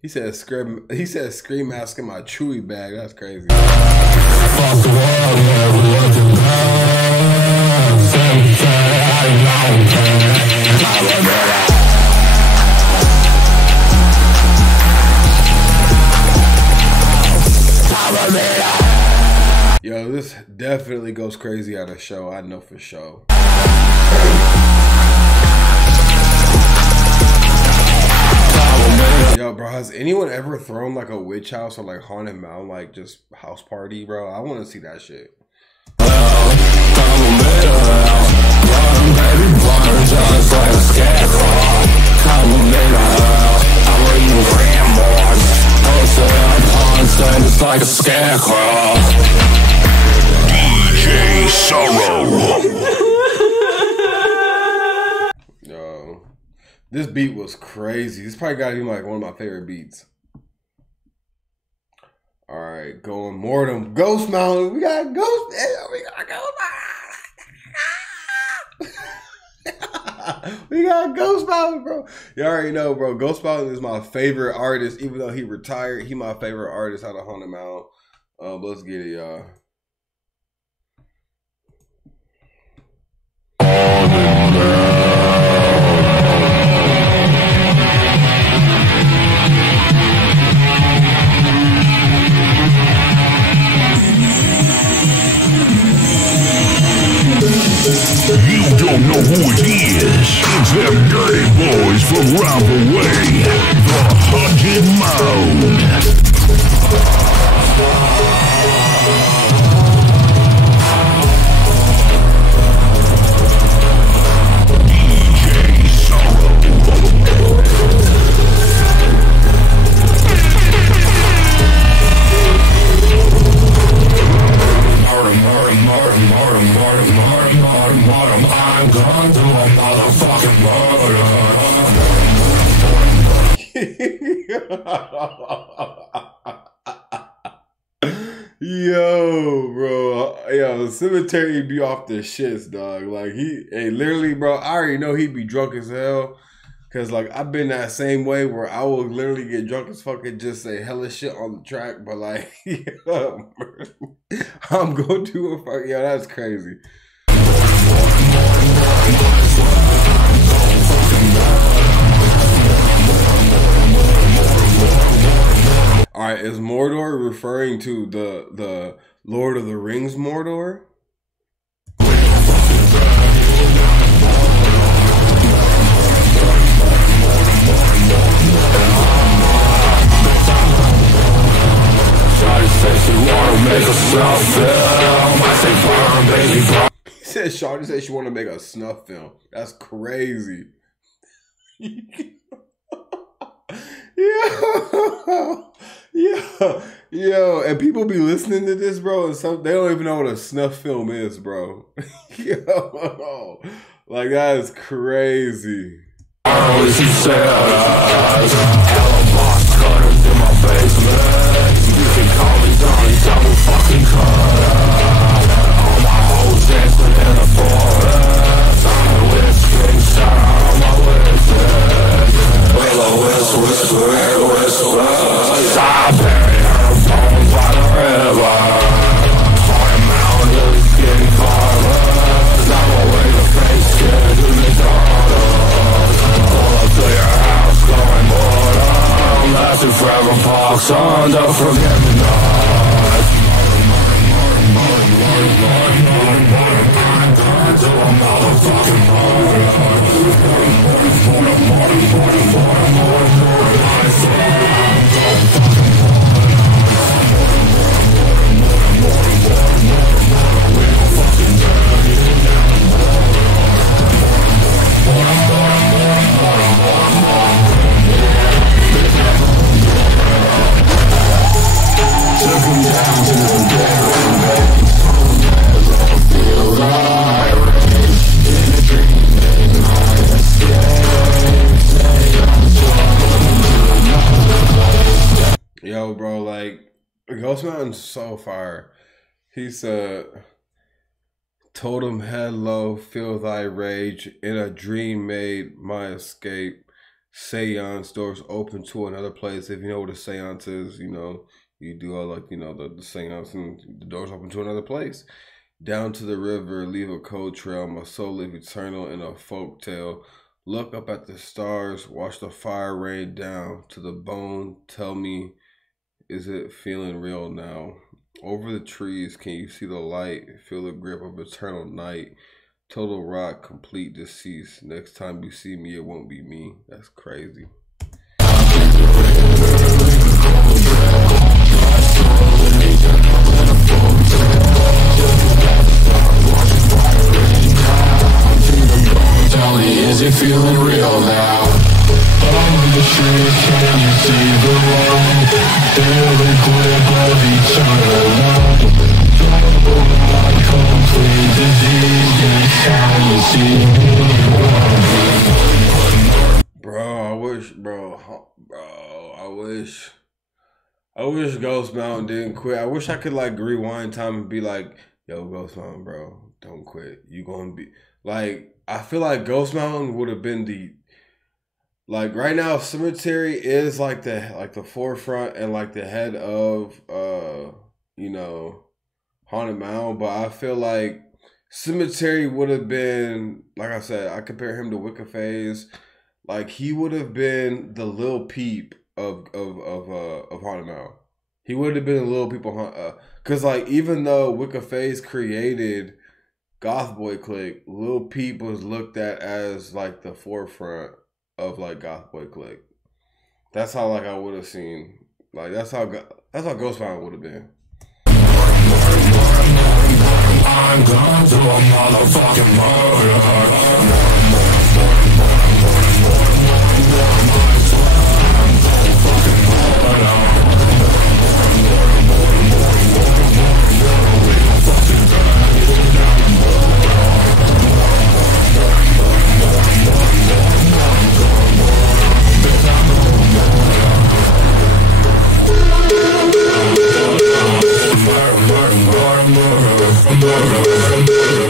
He said scream mask in my Truey bag. That's crazy. Fuck the world, never looking back. Cemetery, Yo, this definitely goes crazy at a show. I know for sure. Yo, bro, has anyone ever thrown like a witch house or like haunted mountain, like just house party, bro? I want to see that shit. It's like a scarecrow. DJ Sorrow. Yo, this beat was crazy. This probably got to be like one of my favorite beats. All right, going mordum. Ghost Mountain. We got Ghost. We got Ghost Mountain. We got Ghost Mountain, bro. You already know, bro. Ghost Mountain is my favorite artist. Even though he retired, he my favorite artist out of Haunted Mountain. Let's get it, y'all. You don't know who it is. It's them dirty boys from round the way. The Haunted Mound. I'm gonna do a motherfucking Yo, bro. Yo, Sematary be off the shits, dog. Like, literally, bro, I already know he'd be drunk as hell. Cause, like, I've been that same way where I will literally get drunk as fuck and just say hella shit on the track. But, like, yo, I'm going to a fuck. Yo, that's crazy. All right, is Mordor referring to the Lord of the Rings Mordor? He said Shawty said she want to make a snuff film. That's crazy. Yo, and people be listening to this, bro, and they don't even know what a snuff film is, bro. Yo, like, that is crazy. son to forget me not. I'm gone to a motherfucking Yo, bro, like, Ghost Mountain's so fire. He said, totem head low, feel thy rage. In a dream made my escape. Seance doors open to another place. If you know what a seance is, you know, you do all like, you know, the seance and the doors open to another place. Down to the river, leave a cold trail. My soul live eternal in a folk tale. Look up at the stars, watch the fire rain down to the bone. Tell me, is it feeling real now? Over the trees, can you see the light? Feel the grip of eternal night. Total rock, complete decease. Next time you see me, it won't be me. That's crazy. Tell me, is it feeling real now? On the street, can you see the light? Feel the grip of eternal love. Complete disease, next time you see me. Bro, I wish Ghost Mountain didn't quit. I wish I could like rewind time and be like, yo, Ghost Mountain, bro, don't quit. You gonna be like, I feel like Ghost Mountain would have been the, like right now, Cemetery is like the forefront and like the head of you know, Haunted Mountain, but I feel like Cemetery would have been, like I said, I compare him to Wicca Phase. Like he would have been the Lil Peep of Haunted Mountain. He would have been a Lil Peep of cause like even though Wicca Phase created Goth Boy Clique, Lil Peep was looked at as like the forefront of like Goth Boy Clique. That's how like I would have seen, like that's how Ghost Mountain would have been. I'm gone to a motherfucking murder.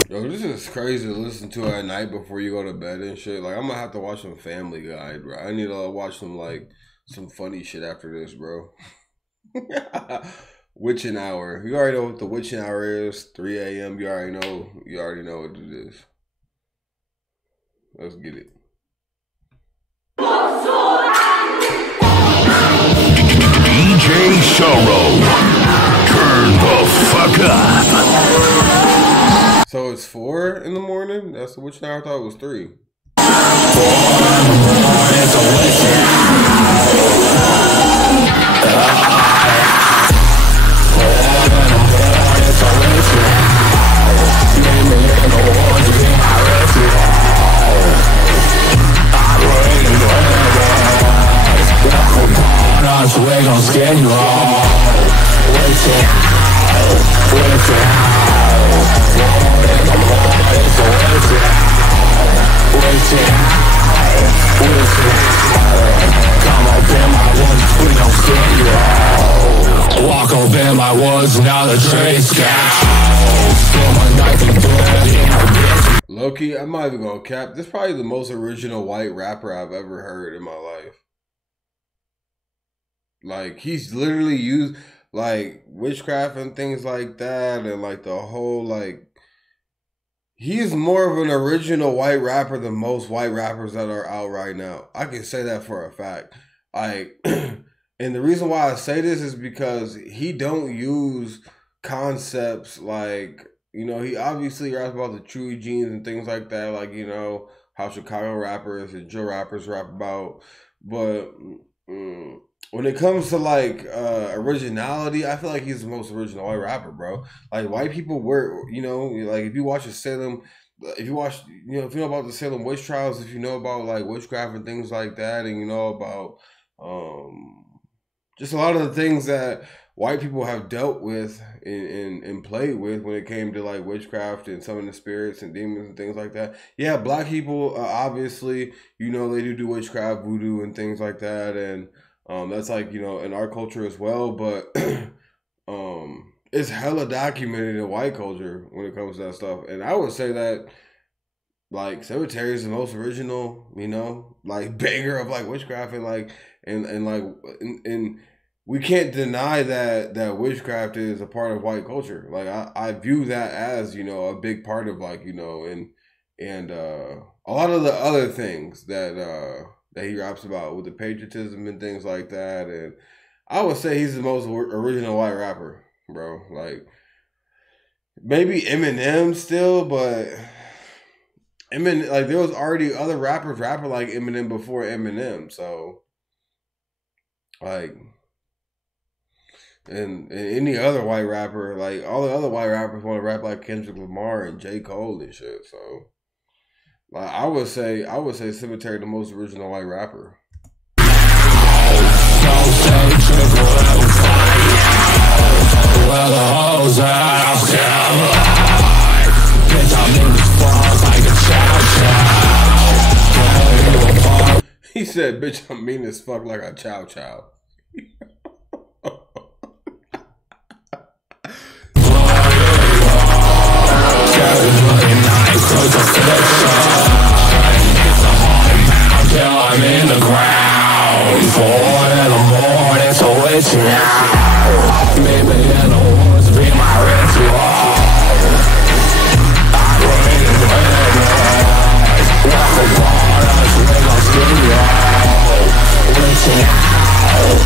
Yo, this is crazy to listen to at night before you go to bed and shit. Like, I'm gonna have to watch some Family Guy, bro. I need to watch some funny shit after this, bro. Witching hour. You already know what the witching hour is. 3 a.m. You already know what it is. Let's get it. DJ Sorrow, turn the fuck up. So it's 4 in the morning? That's the witching hour? I thought it was 3. We gon' scan you all. Come up in my woods, we gon' scan you all. Walk up in my woods, now the train scout. Still my knife and blood. Low-key, I'm not even gonna cap. This is probably the most original white rapper I've ever heard in my life. Like, he's literally used, like, witchcraft and things like that, and, like, the whole, like, he's more of an original white rapper than most white rappers that are out right now. I can say that for a fact. Like, And the reason why I say this is because he don't use concepts like, you know, he obviously raps about the Truey Jeans and things like that, like, you know, how Chicago rappers and drill rappers rap about. But when it comes to like originality, I feel like he's the most original white rapper, bro. Like white people were, you know, like if you watch the Salem, if you watch, you know, if you know about the Salem witch trials, if you know about like witchcraft and things like that, and you know about just a lot of the things that white people have dealt with and played with when it came to like witchcraft and some of the spirits and demons and things like that. Yeah, black people obviously, you know, they do witchcraft, voodoo, and things like that, and that's like, you know, in our culture as well. But it's hella documented in white culture when it comes to that stuff, and I would say that like Sematary is the most original, you know, like banger of like witchcraft and like and we can't deny that witchcraft is a part of white culture. Like I view that as, you know, a big part of like, you know, and a lot of the other things that he raps about with the patriotism and things like that. And I would say he's the most original white rapper, bro. Like maybe Eminem still, but Eminem, like there was already other rappers rapping like Eminem before Eminem, so like. And any other white rapper, like all the other white rappers want to rap like Kendrick Lamar and J. Cole and shit. So, like I would say Sematary the most original white rapper. He said, "Bitch, I'm mean as fuck like a chow chow." I'm in the ground, 4 in the morning, so it's now. Maybe in the woods be my ritual. I bring the red walk upon us, we gon' skin you out. Reaching out,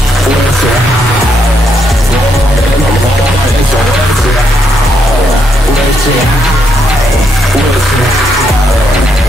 4 in the morning, so it's now. Reaching out.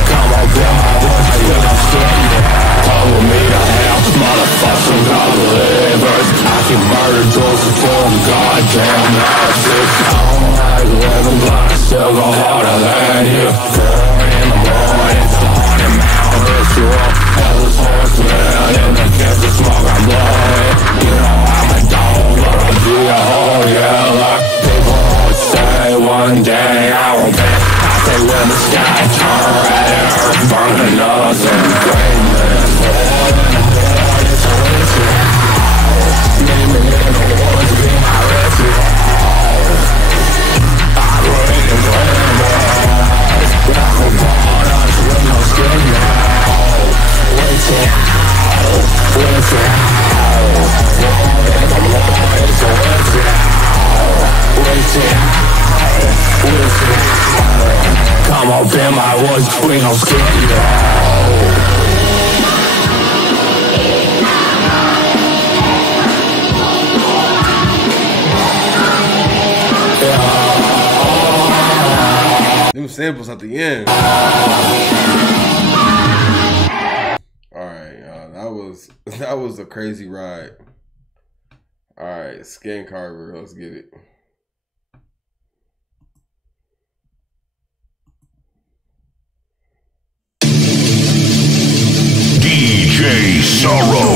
Come on, be my voice, we gon' skin you out. Come with me to hell, motherfucking God-believers. I can murder Joseph for them goddamn nazis. I'm like living blind, still go harder than you. 4 in the morning, it's a 100-mile ritual. Hell is horseman, in the kiss of smoke I'm blowing. You know I'm a dog, but I'll be a whole, yeah. Like people always say, one day I won't be. I say when the sky turn red and earth burning us and greatness. 4 in the morning, so it's now. Meet me in the woods, be my ritual. I bring the glamour. Walk upon us with no skin now. Waiting out, waiting out. 4 in the morning, so it's now. Waiting out, waiting out. Come up in my woods, we gon' skin you out. Them samples at the end. Alright, that was a crazy ride. Alright, Skin Carver, let's get it. DJ Sorrow.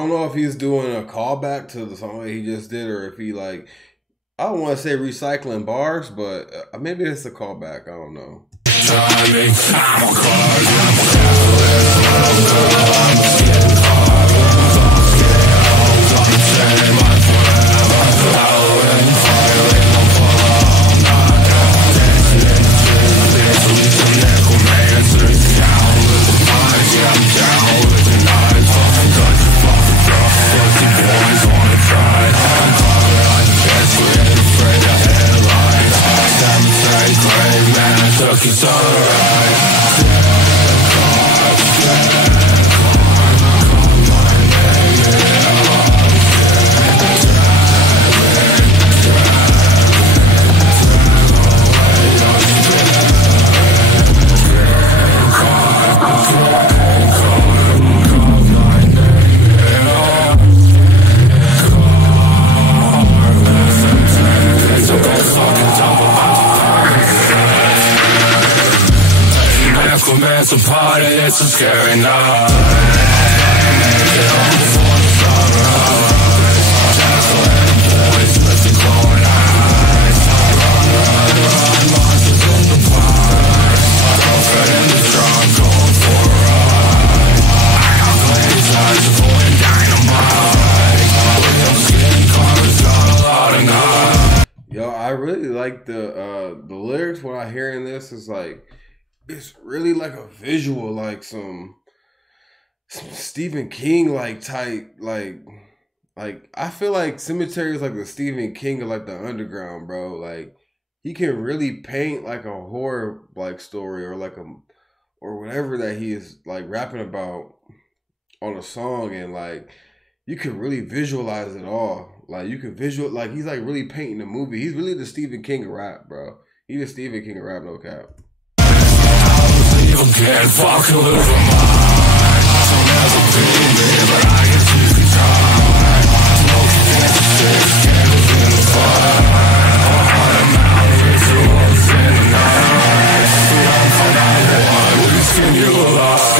don't know if he's doing a callback to the song that he just did, or if he like, I don't want to say recycling bars, but maybe it's a callback. I don't know. It's alright. Necromancer party, it's a scary night. Yo, I really like the lyrics. When I hear in this, is like, it's really like a visual, like some Stephen King like type, like I feel like Sematary is like the Stephen King of like the underground, bro. Like he can really paint like a horror like story, or like or whatever that he is like rapping about on a song, and like you can really visualize it all. Like you can like he's like really painting the movie. He's really the Stephen King of rap, bro. He's the Stephen King of rap, no cap. Can't fuck a little mind. She'll never be me, but I can see the time. Smoking candlesticks, candles in the fire. On a mountain, it's the wolves in the night. We don't find out why we skin you alive.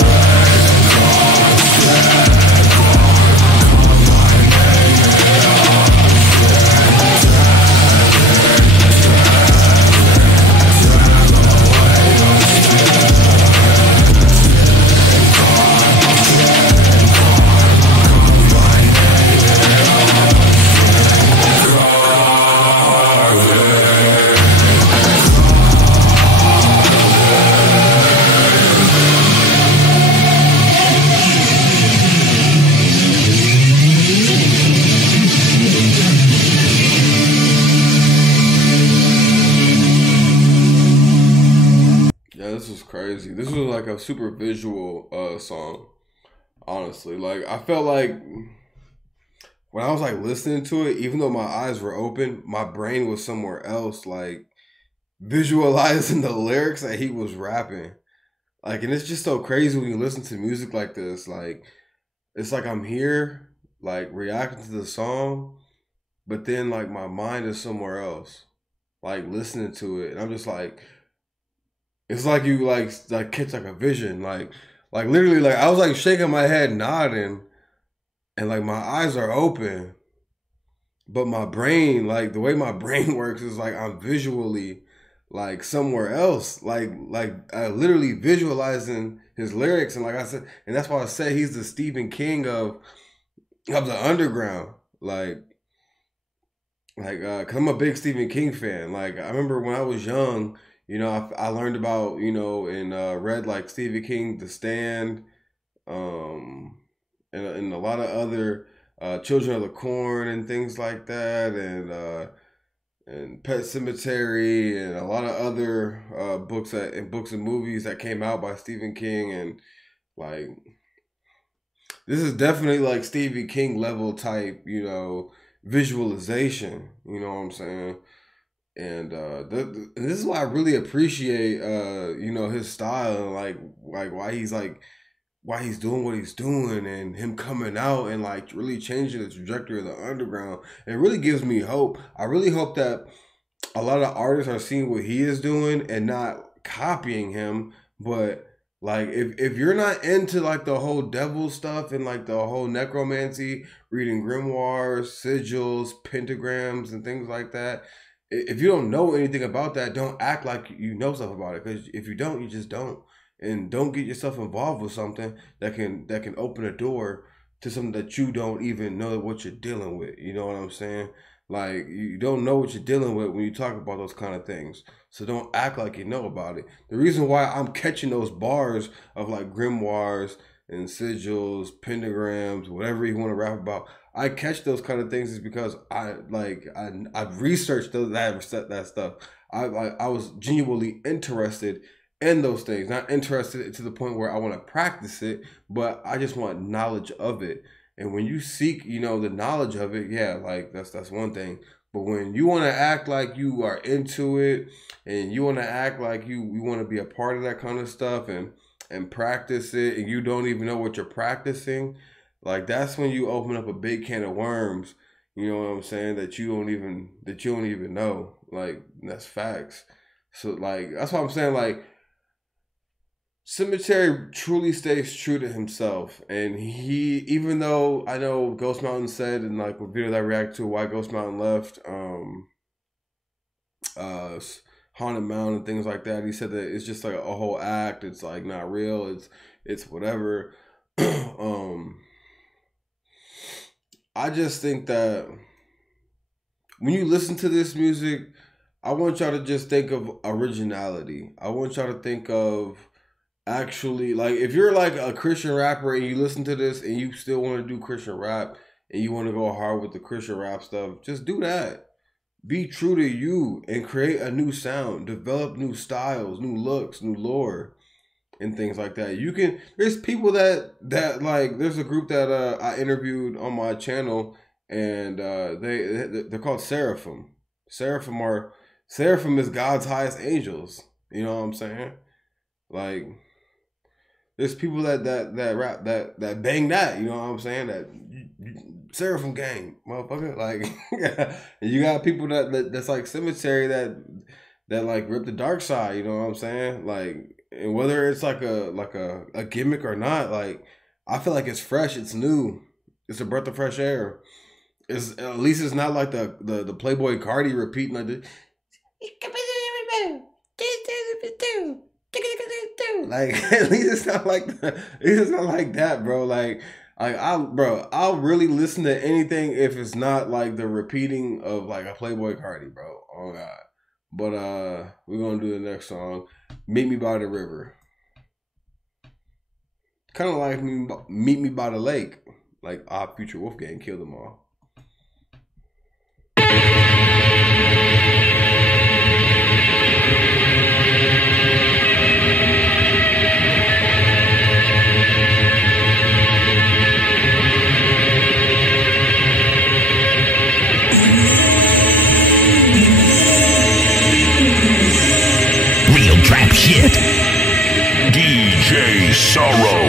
Crazy. This was like a super visual song, honestly. Like I felt like when I was like listening to it, even though my eyes were open, my brain was somewhere else, like visualizing the lyrics that he was rapping. Like, and it's just so crazy when you listen to music like this. Like it's like I'm here like reacting to the song, but then like my mind is somewhere else, like listening to it, and I'm just like, it's like you like catch like a vision, like literally, like I was like shaking my head, nodding, and like my eyes are open, but my brain, like the way my brain works is like I'm visually like somewhere else, like literally visualizing his lyrics, and like I said, and that's why I say he's the Stephen King of the underground, like cause I'm a big Stephen King fan. Like I remember when I was young. You know, I learned about, you know, and read like Stephen King, The Stand, and a lot of other Children of the Corn and things like that, and Pet Sematary, and a lot of other books and movies that came out by Stephen King, and like this is definitely like Stephen King level type, you know, visualization. You know what I'm saying? And this is why I really appreciate you know, his style, and like why he's doing what he's doing, and him coming out and like really changing the trajectory of the underground. It really gives me hope. I really hope that a lot of artists are seeing what he is doing and not copying him, but Like if you're not into like the whole devil stuff and like the whole necromancy, reading grimoires, sigils, pentagrams, and things like that, if you don't know anything about that, don't act like you know stuff about it. Because if you don't, you just don't. And don't get yourself involved with something that can open a door to something that you don't even know what you're dealing with. You know what I'm saying? Like, you don't know what you're dealing with when you talk about those kind of things. So don't act like you know about it. The reason why I'm catching those bars of like grimoires and sigils, pentagrams, whatever you want to rap about, I catch those kind of things is because I've researched that stuff. I was genuinely interested in those things, not interested to the point where I want to practice it, but I just want knowledge of it. And when you seek, the knowledge of it, yeah, like that's one thing. But when you want to act like you are into it and you want to act like you want to be a part of that kind of stuff and practice it, and you don't even know what you're practicing, like that's when you open up a big can of worms. You know what I'm saying? That you don't even know. Like, that's facts. So like that's what I'm saying. Like, Sematary truly stays true to himself, and he, even though I know Ghost Mountain said in like a video that I react to why Ghost Mountain left, Haunted Mountain and things like that, he said that it's just like a whole act. It's like not real. It's whatever. I just think that when you listen to this music, I want y'all to just think of originality. I want y'all to think of actually, like, if you're like a Christian rapper and you listen to this and you still want to do Christian rap and you want to go hard with the Christian rap stuff, just do that. Be true to you and create a new sound, develop new styles, new looks, new lore, and things like that. There's people that like, there's a group that I interviewed on my channel, and they're called Seraphim. Seraphim is God's highest angels. You know what I'm saying? Like, there's people that rap that bang that, you know what I'm saying? That Seraphim gang, motherfucker. Like, and you got people that's like Sematary that like rip the dark side, you know what I'm saying? Like, and whether it's like a gimmick or not, like, I feel like it's fresh, it's new, it's a breath of fresh air. At least it's not like the Playboy Cardi repeating like this. Like, at least it's not like that, bro. Like I'll really listen to anything if it's not like the repeating of like a Playboy Cardi, bro. Oh God. But we're gonna do the next song, "Meet Me by the River." Kind of like "Meet Me by the Lake," like Future Wolfgang killed them all. Trap shit. DJ Sorrow.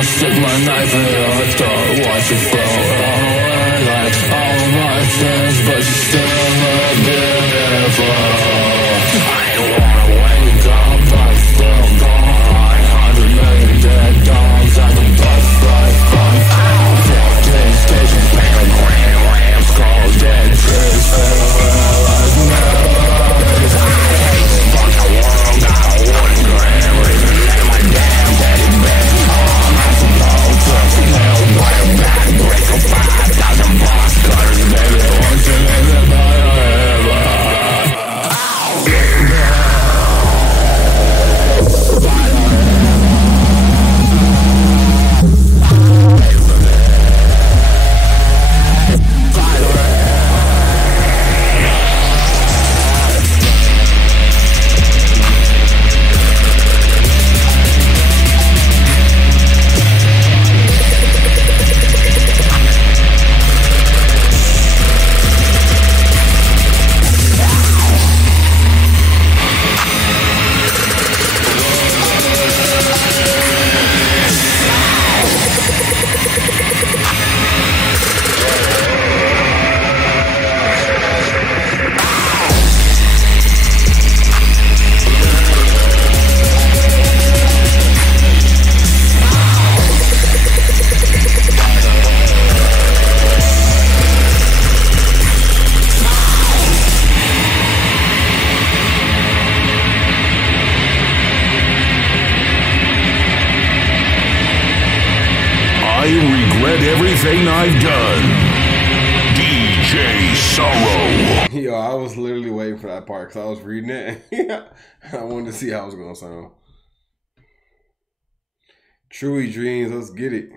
Stick my knife in your throat, watch it flow away like all of my sins, but you still look beautiful. I ain't wanna wake up, but still gone. 100 million dead dogs at the bus right front. 14 stations, pentagram, ram, skulls, dead. everything I've done. DJ Sorrow. Yo, I was literally waiting for that part because I was reading it. I wanted to see how it was going to sound. Truey Jeans, let's get it.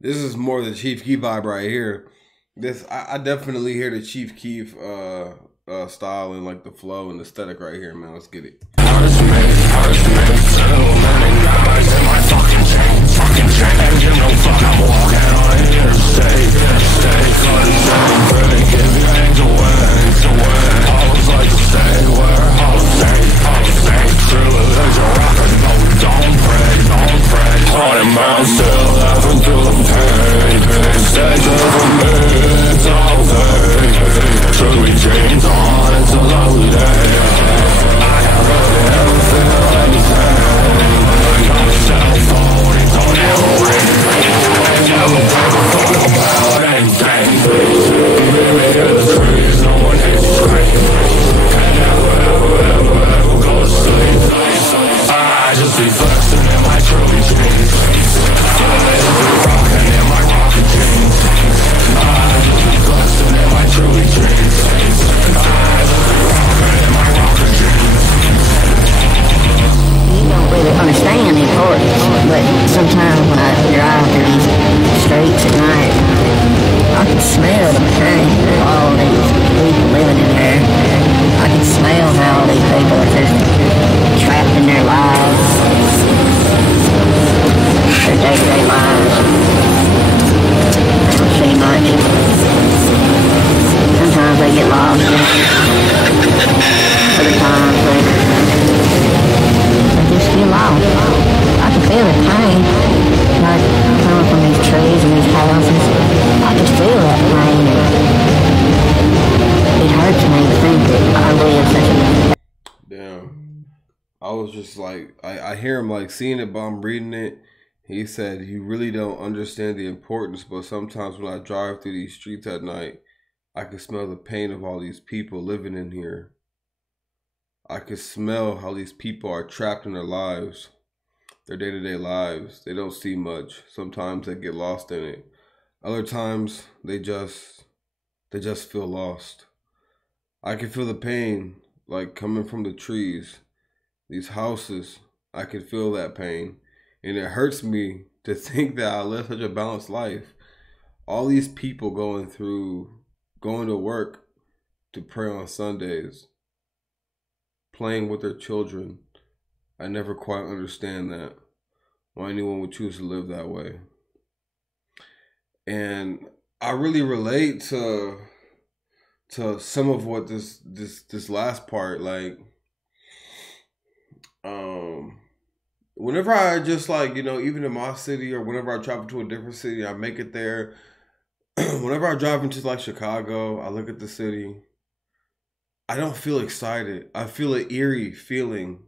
This is more the Chief Keef vibe right here. This I definitely hear the Chief Keef style and like the flow and the aesthetic right here, man. Let's get it. Truey Jeans on, it's a lovely day. I have really everything, anything. Got a cell phone, it don't ever ring. I never give a fuck about anything. Leave me in the trees, no one hits the screen. I never, ever go to sleep. I just be flexing in my Truey Jeans. I just be rocking in my rocket jeans. I just be flexing in my Truey Jeans. You don't really understand the importance, but sometimes when I drive through these streets at night, I can smell the pain of all these people living in there. I can smell how all these people are just trapped in their lives, their day-to-day lives. They don't see much. Sometimes they get lost. Other times they just get lost. I can feel the pain, like coming from these trees and these houses. I can feel that pain. It hurts me to think that I live such a... Damn. I was just like, I hear him like seeing it, but I'm reading it. He said, you really don't understand the importance, but sometimes when I drive through these streets at night, I can smell the pain of all these people living in here. I can smell how these people are trapped in their lives, their day-to-day lives. They don't see much. Sometimes they get lost in it. Other times they just feel lost. I can feel the pain like coming from the trees, these houses. I can feel that pain. And it hurts me to think that I live such a balanced life. All these people going to work to pray on Sundays, playing with their children. I never quite understand that. Why anyone would choose to live that way. And I really relate to some of what this last part, like, whenever I just like, even in my city or whenever I travel to a different city, I make it there. Whenever I drive into like Chicago, I look at the city. I don't feel excited. I feel an eerie feeling.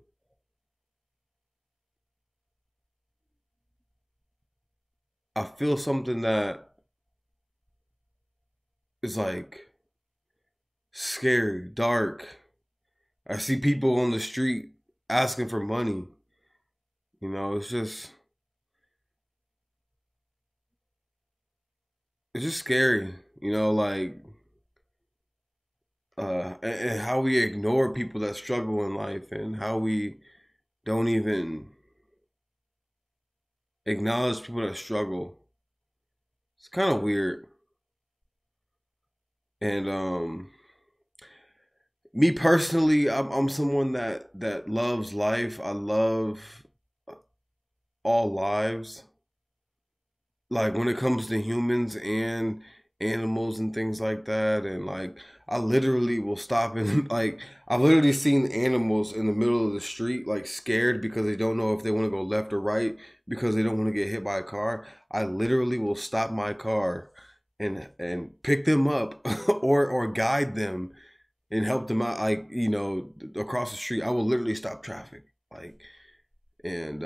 I feel something that is like scary, dark. I see people on the street asking for money. It's just scary, like, and how we ignore people that struggle in life and how we don't even acknowledge people that struggle. It's kind of weird. And me personally, I'm someone that loves life. I love all lives. Like when it comes to humans and animals and things like that, and like I literally will stop and like I've literally seen animals in the middle of the street like scared because they don't know if they want to go left or right because they don't want to get hit by a car. I literally will stop my car and pick them up or guide them and help them out, like, you know, across the street. I will literally stop traffic, like, and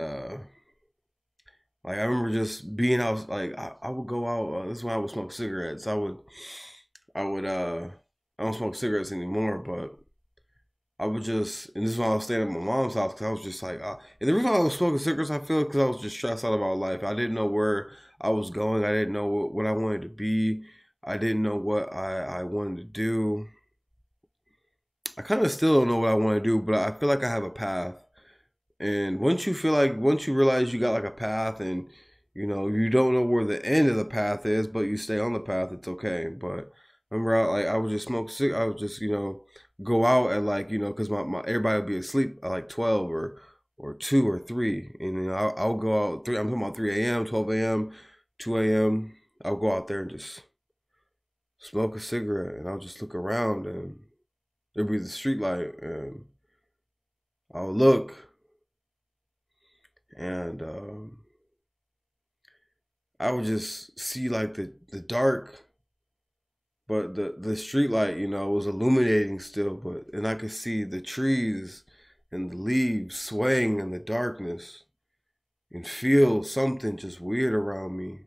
like I remember just being out, like I would go out. This is when I would smoke cigarettes. I don't smoke cigarettes anymore, but I would just, and this is when I was staying at my mom's house because I was just like, and the reason why I was smoking cigarettes, I feel, because I was just stressed out about life. I didn't know where I was going. I didn't know what I wanted to be. I didn't know what I wanted to do. I kind of still don't know what I want to do, but I feel like I have a path. And once you realize you got like a path, and you know, you don't know where the end of the path is, but you stay on the path, it's okay. But I remember I would just smoke I would just, you know, go out at like, you know, because my everybody would be asleep at like 12 or 2 or 3. And you know, I would go out, I'm talking about 3 a.m., 12 a.m., 2 a.m. I would go out there and just smoke a cigarette, and I'll just look around, and there'd be the street light, and I would look, and I would just see like the dark, but the street light, you know, was illuminating still, and I could see the trees and the leaves swaying in the darkness and feel something just weird around me.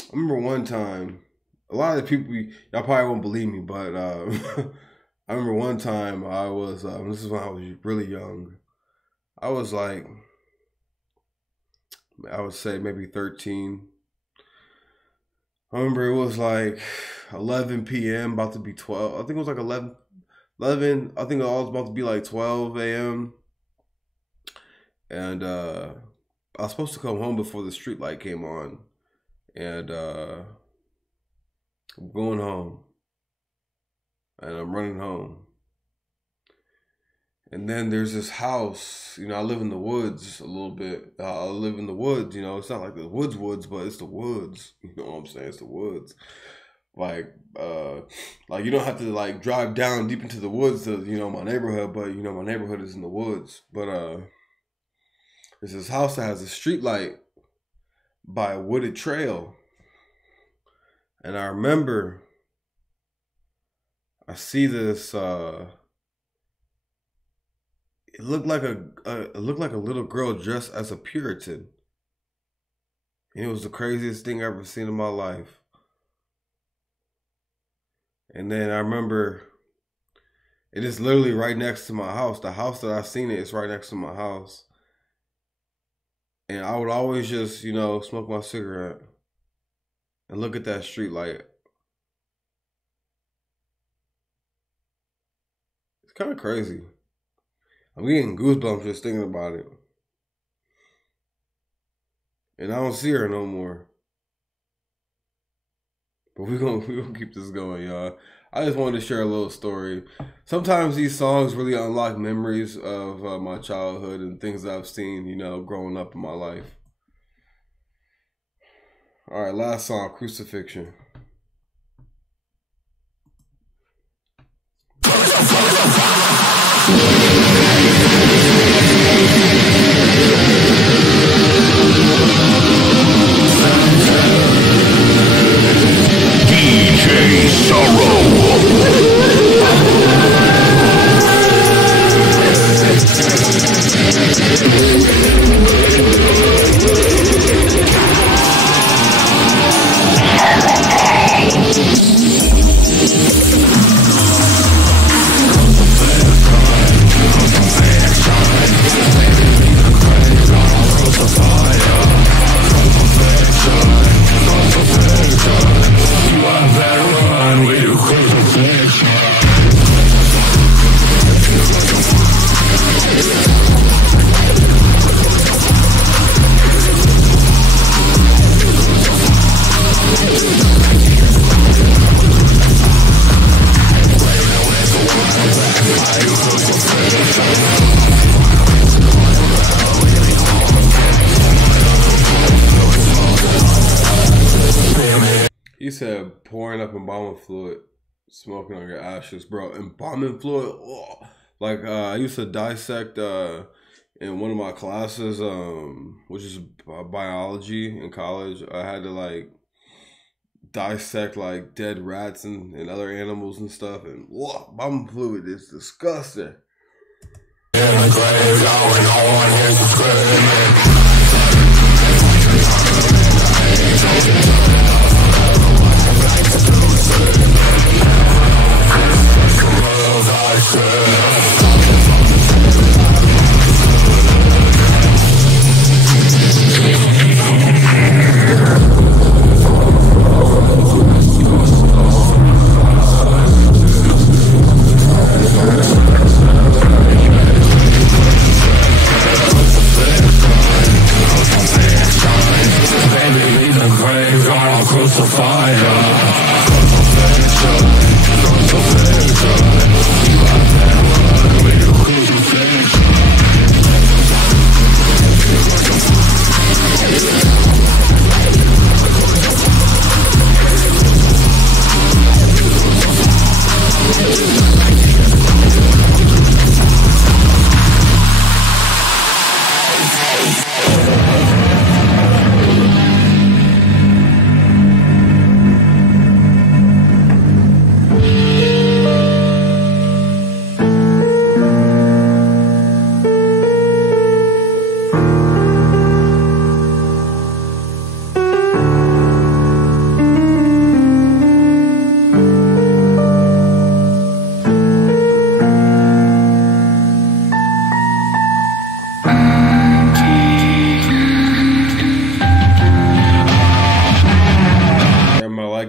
I remember one time, a lot of the people, y'all probably won't believe me, but I remember one time I was, this is when I was really young. I was like, I would say maybe 13. I remember it was like 11 p.m., about to be 12. I think it was like 11. I think it was about to be like 12 a.m. And I was supposed to come home before the street light came on. And I'm going home. And I'm running home. And then there's this house, you know, I live in the woods a little bit. I live in the woods, you know, it's not like the woods, but it's the woods. You know what I'm saying? It's the woods. Like you don't have to like drive down deep into the woods to, you know, my neighborhood, but you know, my neighborhood is in the woods. But there's this house that has a street light by a wooded trail. And I remember I see this it looked like a little girl dressed as a Puritan. And it was the craziest thing I've ever seen in my life. And then I remember it is literally right next to my house. The house that I seen it is right next to my house. And I would always just, you know, smoke my cigarette and look at that street light. It's kind of crazy. I'm getting goosebumps just thinking about it. And I don't see her no more. But we're gonna keep this going, y'all. I just wanted to share a little story. Sometimes these songs really unlock memories of my childhood and things that I've seen, you know, growing up in my life. All right, last song, Crucifixion. DJ Sorrow. He said pouring up embalming fluid, smoking on your ashes, bro. Embalming fluid, oh. Like I used to dissect in one of my classes, which is biology in college. I had to like dissect like dead rats and other animals and stuff, and whoa, embalming fluid is disgusting. In the grave, going on, here's the screaming.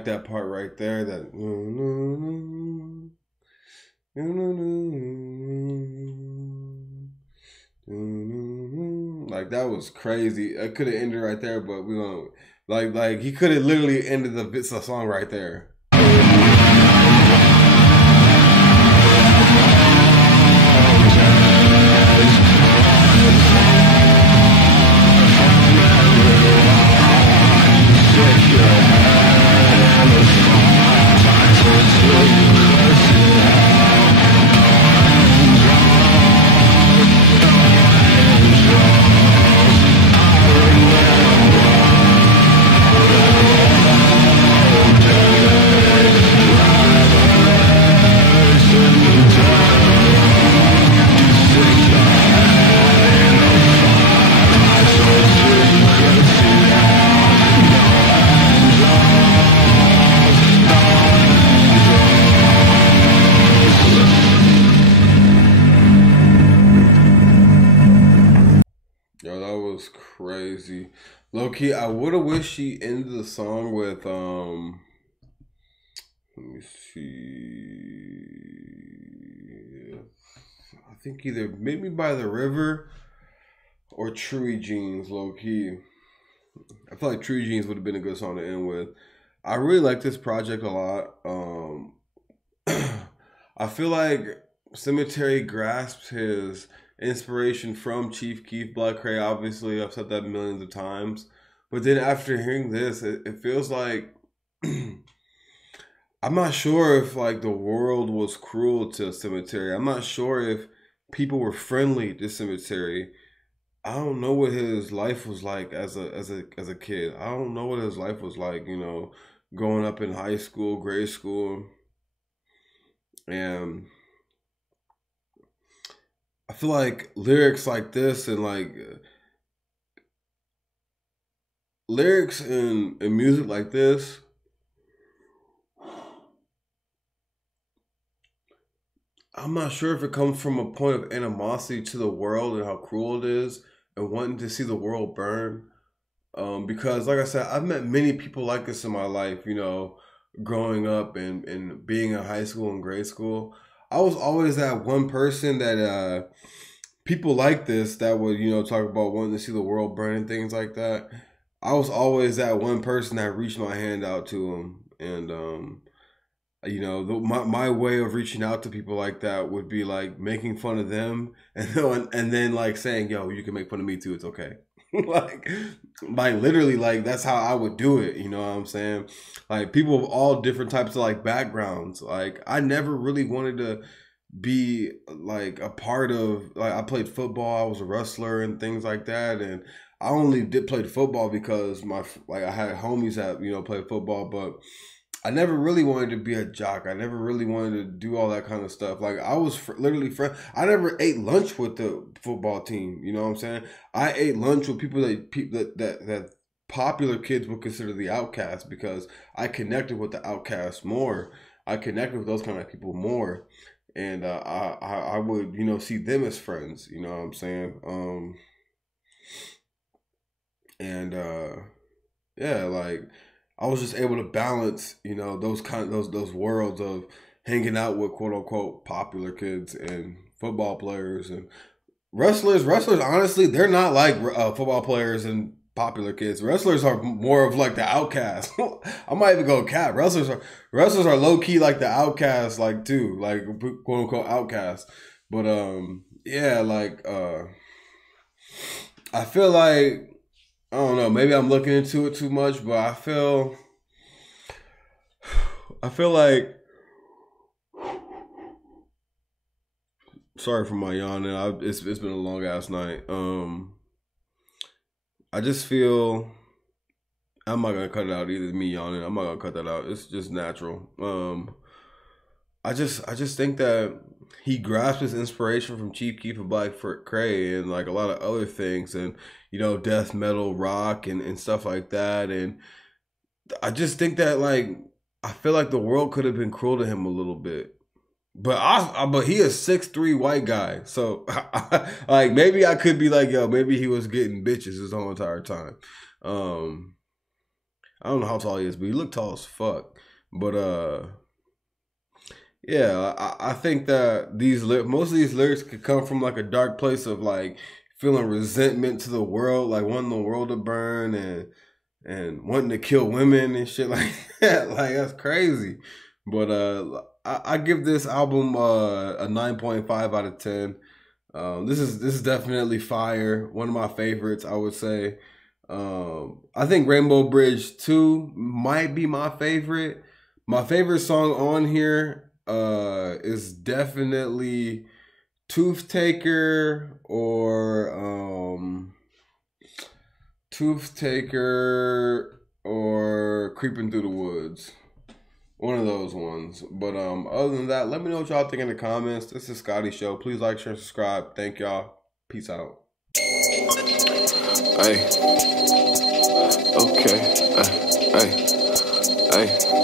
That part right there, that like that was crazy. I could have ended right there, but we don't like he could have literally ended the song right there. Crazy. Low key, I would have wished she ended the song with let me see. I think either maybe By the River or Truey Jeans, low key. I feel like Truey Jeans would have been a good song to end with. I really like this project a lot. I feel like Sematary grasps his inspiration from Chief Keef, Black Cray. Obviously, I've said that millions of times. But then after hearing this, it feels like I'm not sure if like the world was cruel to Sematary. I'm not sure if people were friendly to Sematary. I don't know what his life was like as a kid. I don't know what his life was like, you know, growing up in high school, grade school. And I feel like lyrics like this and like lyrics and music like this I'm not sure if it comes from a point of animosity to the world and how cruel it is and wanting to see the world burn. Because like I said, I've met many people like this in my life, you know, growing up and being in high school and grade school. I was always that one person that people like this that would, you know, talk about wanting to see the world burn and things like that. I was always that one person that reached my hand out to them. And, you know, my way of reaching out to people like that would be like making fun of them and then like saying, yo, you can make fun of me too. It's okay. like literally, like that's how I would do it. You know what I'm saying? Like people of all different types of like backgrounds. Like I never really wanted to be like a part of, like I played football, I was a wrestler and things like that, and I only did play football because I had homies that, you know, played football, but I never really wanted to be a jock. I never really wanted to do all that kind of stuff. Like I was literally friend. I never ate lunch with the football team. You know what I'm saying? I ate lunch with people that popular kids would consider the outcasts, because I connected with the outcasts more. I connected with those kind of people more, and I would, you know, see them as friends. You know what I'm saying? Yeah, like I was just able to balance, you know, those worlds of hanging out with quote unquote popular kids and football players and wrestlers. Wrestlers, honestly, they're not like football players and popular kids. Wrestlers are more of like the outcasts. I might even go cap. Wrestlers are low key like the outcasts, like too, like quote unquote outcasts. But yeah, like I feel like, I don't know, maybe I'm looking into it too much, but I feel like, sorry for my yawning. It's been a long ass night. I just feel, I'm not gonna cut it out either. Me yawning, I'm not gonna cut that out. It's just natural. I just think that he grasped his inspiration from Chief Keef and Black Cray and like a lot of other things, and you know, death metal, rock, and stuff like that. And I just think that, like, I feel like the world could have been cruel to him a little bit. But he is 6'3" white guy, so like maybe I could be like, yo, maybe he was getting bitches his whole entire time. I don't know how tall he is, but he looked tall as fuck. But yeah, I think that most of these lyrics could come from like a dark place of like feeling resentment to the world, like wanting the world to burn and wanting to kill women and shit like that. Like that's crazy. But I give this album a 9.5 out of 10. This is definitely fire. One of my favorites, I would say. I think Rainbow Bridge 2 might be my favorite. My favorite song on here is definitely Toothtaker or Creepin Through the Woods. One of those ones. But other than that, let me know what y'all think in the comments. This is Scotty Show. Please like, share, and subscribe. Thank y'all. Peace out. Hey. Okay. Hey.